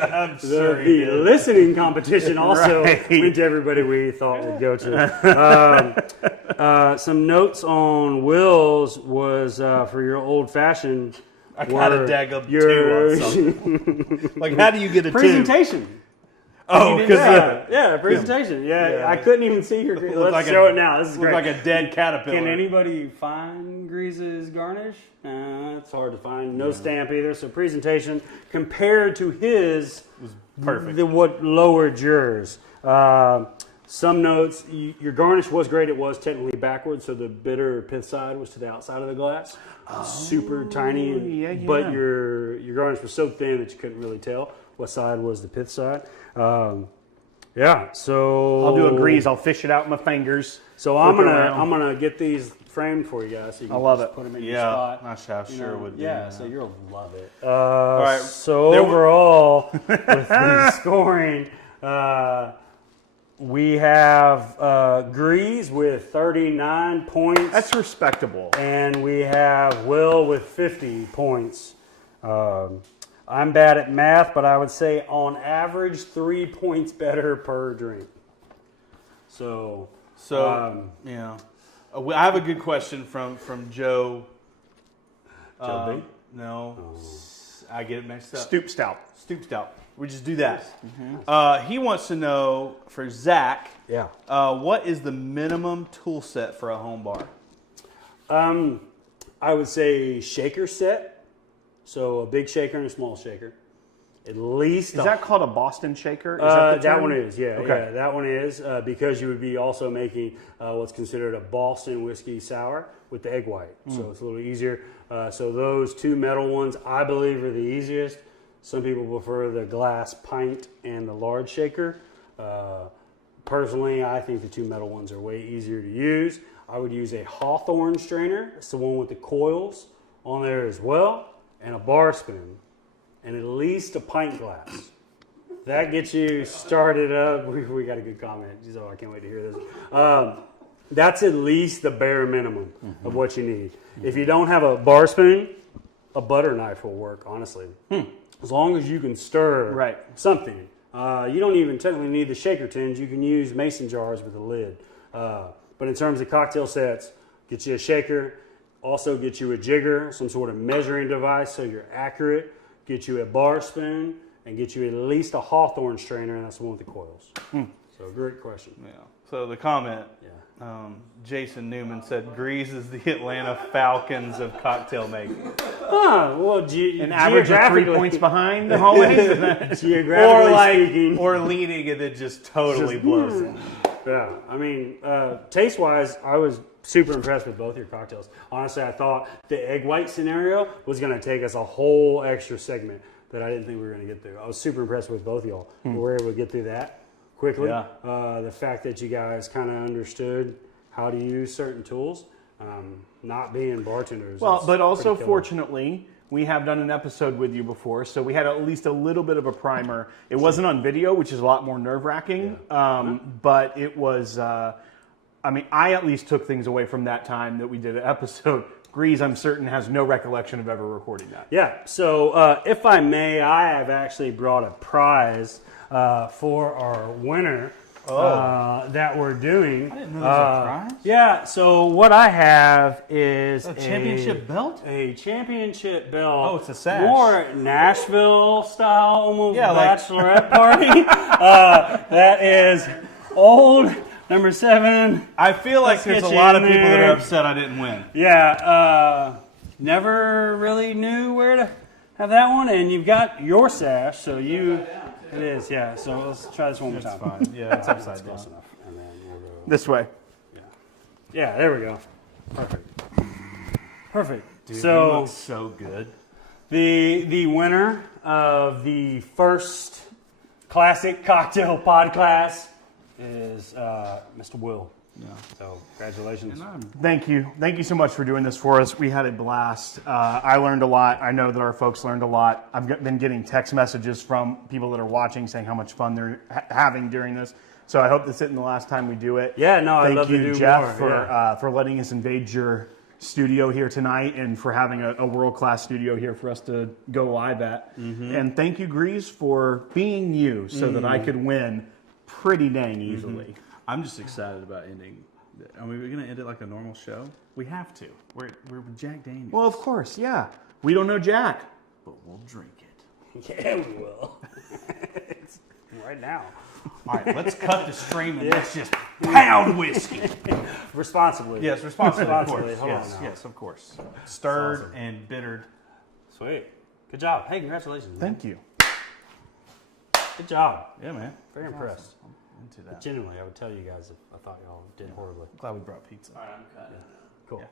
I'm sure he The did. listening competition also Right. went to everybody we thought would go to. Some notes on Will's was for your old fashioned. I gotta dag up 2 on something. Like, how do you get a 2? Presentation. Oh, because Presentation. Yeah, Yeah. I couldn't even see your. Let's like show it now. This is look great. like a dead caterpillar. Can anybody find Grease's garnish? It's hard to find. No stamp either. So presentation compared to his was perfect. What lowered yours? Some notes. Your garnish was great. It was technically backwards, so the bitter pith side was to the outside of the glass. Super tiny, but your garnish was so thin that you couldn't really tell what side was the pith side. So I'll do a Grease. I'll fish it out with my fingers. So I'm gonna get these framed for you guys. So you can I love just it. Put them in your Yeah, spot. I sure would do Yeah, that. so you'll love it. All right. So overall, with the scoring, we have Grease with 39 points. That's respectable. And we have Will with 50 points. I'm bad at math, but I would say on average 3 points better per drink. So yeah. I have a good question from Joe. Joe B? No. I get it mixed up. Stoop stout. Stoop stout. We just do that. He wants to know, for Zach, Yeah. what is the minimum tool set for a home bar? I would say shaker set. So a big shaker and a small shaker. At least. Is that called a Boston shaker? Is that the term? one is, yeah. Okay. Yeah, that one is because you would be also making what's considered a Boston whiskey sour with the egg white. So it's a little easier. So those 2 metal ones, I believe, are the easiest. Some people prefer the glass pint and the large shaker. Personally, I think the 2 metal ones are way easier to use. I would use a Hawthorne strainer. It's the one with the coils on there as well, and a bar spoon, and at least a pint glass. That gets you started up. We got a good comment, so I can't wait to hear this. That's at least the bare minimum of what you need. If you don't have a bar spoon, a butter knife will work, honestly. As long as you can stir something. You don't even technically need the shaker tins. You can use mason jars with a lid. But in terms of cocktail sets, get you a shaker, also get you a jigger, some sort of measuring device so you're accurate, get you a bar spoon, and get you at least a Hawthorne strainer, and that's the one with the coils. So great question. Yeah. So the comment, Jason Newman said, Grease is the Atlanta Falcons of cocktail making. Well, an average of 3 points behind always. Geographically speaking. Or leading and then just totally blows it. Yeah, I mean, taste-wise, I was super impressed with both your cocktails. Honestly, I thought the egg white scenario was going to take us a whole extra segment that I didn't think we were going to get through. I was super impressed with both of y'all. We were able to get through that quickly. Yeah. The fact that you guys kind of understood how to use certain tools, not being bartenders. Well, is but also pretty killer. fortunately, we have done an episode with you before, so we had at least a little bit of a primer. It wasn't on video, which is a lot more nerve-wracking, but it was, I at least took things away from that time that we did an episode. Grease, I'm certain, has no recollection of ever recording that. Yeah, so if I may, I have actually brought a prize for our winner that we're doing. I didn't know there was a prize. Yeah, so what I have is A championship belt? A championship belt. Oh, it's a sash. More Nashville style, almost Yeah, like- bachelorette party. That is old, number 7. I feel like Let's there's get a you lot in of people that there. are upset I didn't win. Yeah, never really knew where to have that one, and you've got your sash, so you. It is, yeah. So let's try this one more time. Fine. Yeah, it's upside down. Close enough. And then we'll go. This way. Yeah, there we go. Perfect. Dude, you so look so good. the winner of the first classic cocktail Podclass is Mr. Will. Yeah. So congratulations. Thank you. Thank you so much for doing this for us. We had a blast. I learned a lot. I know that our folks learned a lot. Been getting text messages from people that are watching saying how much fun they're having during this. So I hope this isn't the last time we do it. Yeah, no, I'd Thank love you, to do Jeff, more. for letting us invade your studio here tonight and for having a world-class studio here for us to go live at. And thank you, Grease, for being you so that I could win pretty dang easily. I'm just excited about ending. Are we going to end it like a normal show? We have to. We're with Jack Daniels. Well, of course, yeah. We don't know Jack. But we'll drink it. Yeah, we will. Right now. All right, let's cut the stream and let's just pound whiskey. Responsibly. Yes, responsibly, of course. Responsibly. Hold on Yes, now. yes, of course. Stirred and bittered. Sweet. Good job. Hey, congratulations. Man. Thank you. Good job. Yeah, man. Very impressed. I'm into that. Genuinely, I would tell you guys if I thought y'all did horribly. Glad we brought pizza. All right, I'm cutting. Cool. Yeah.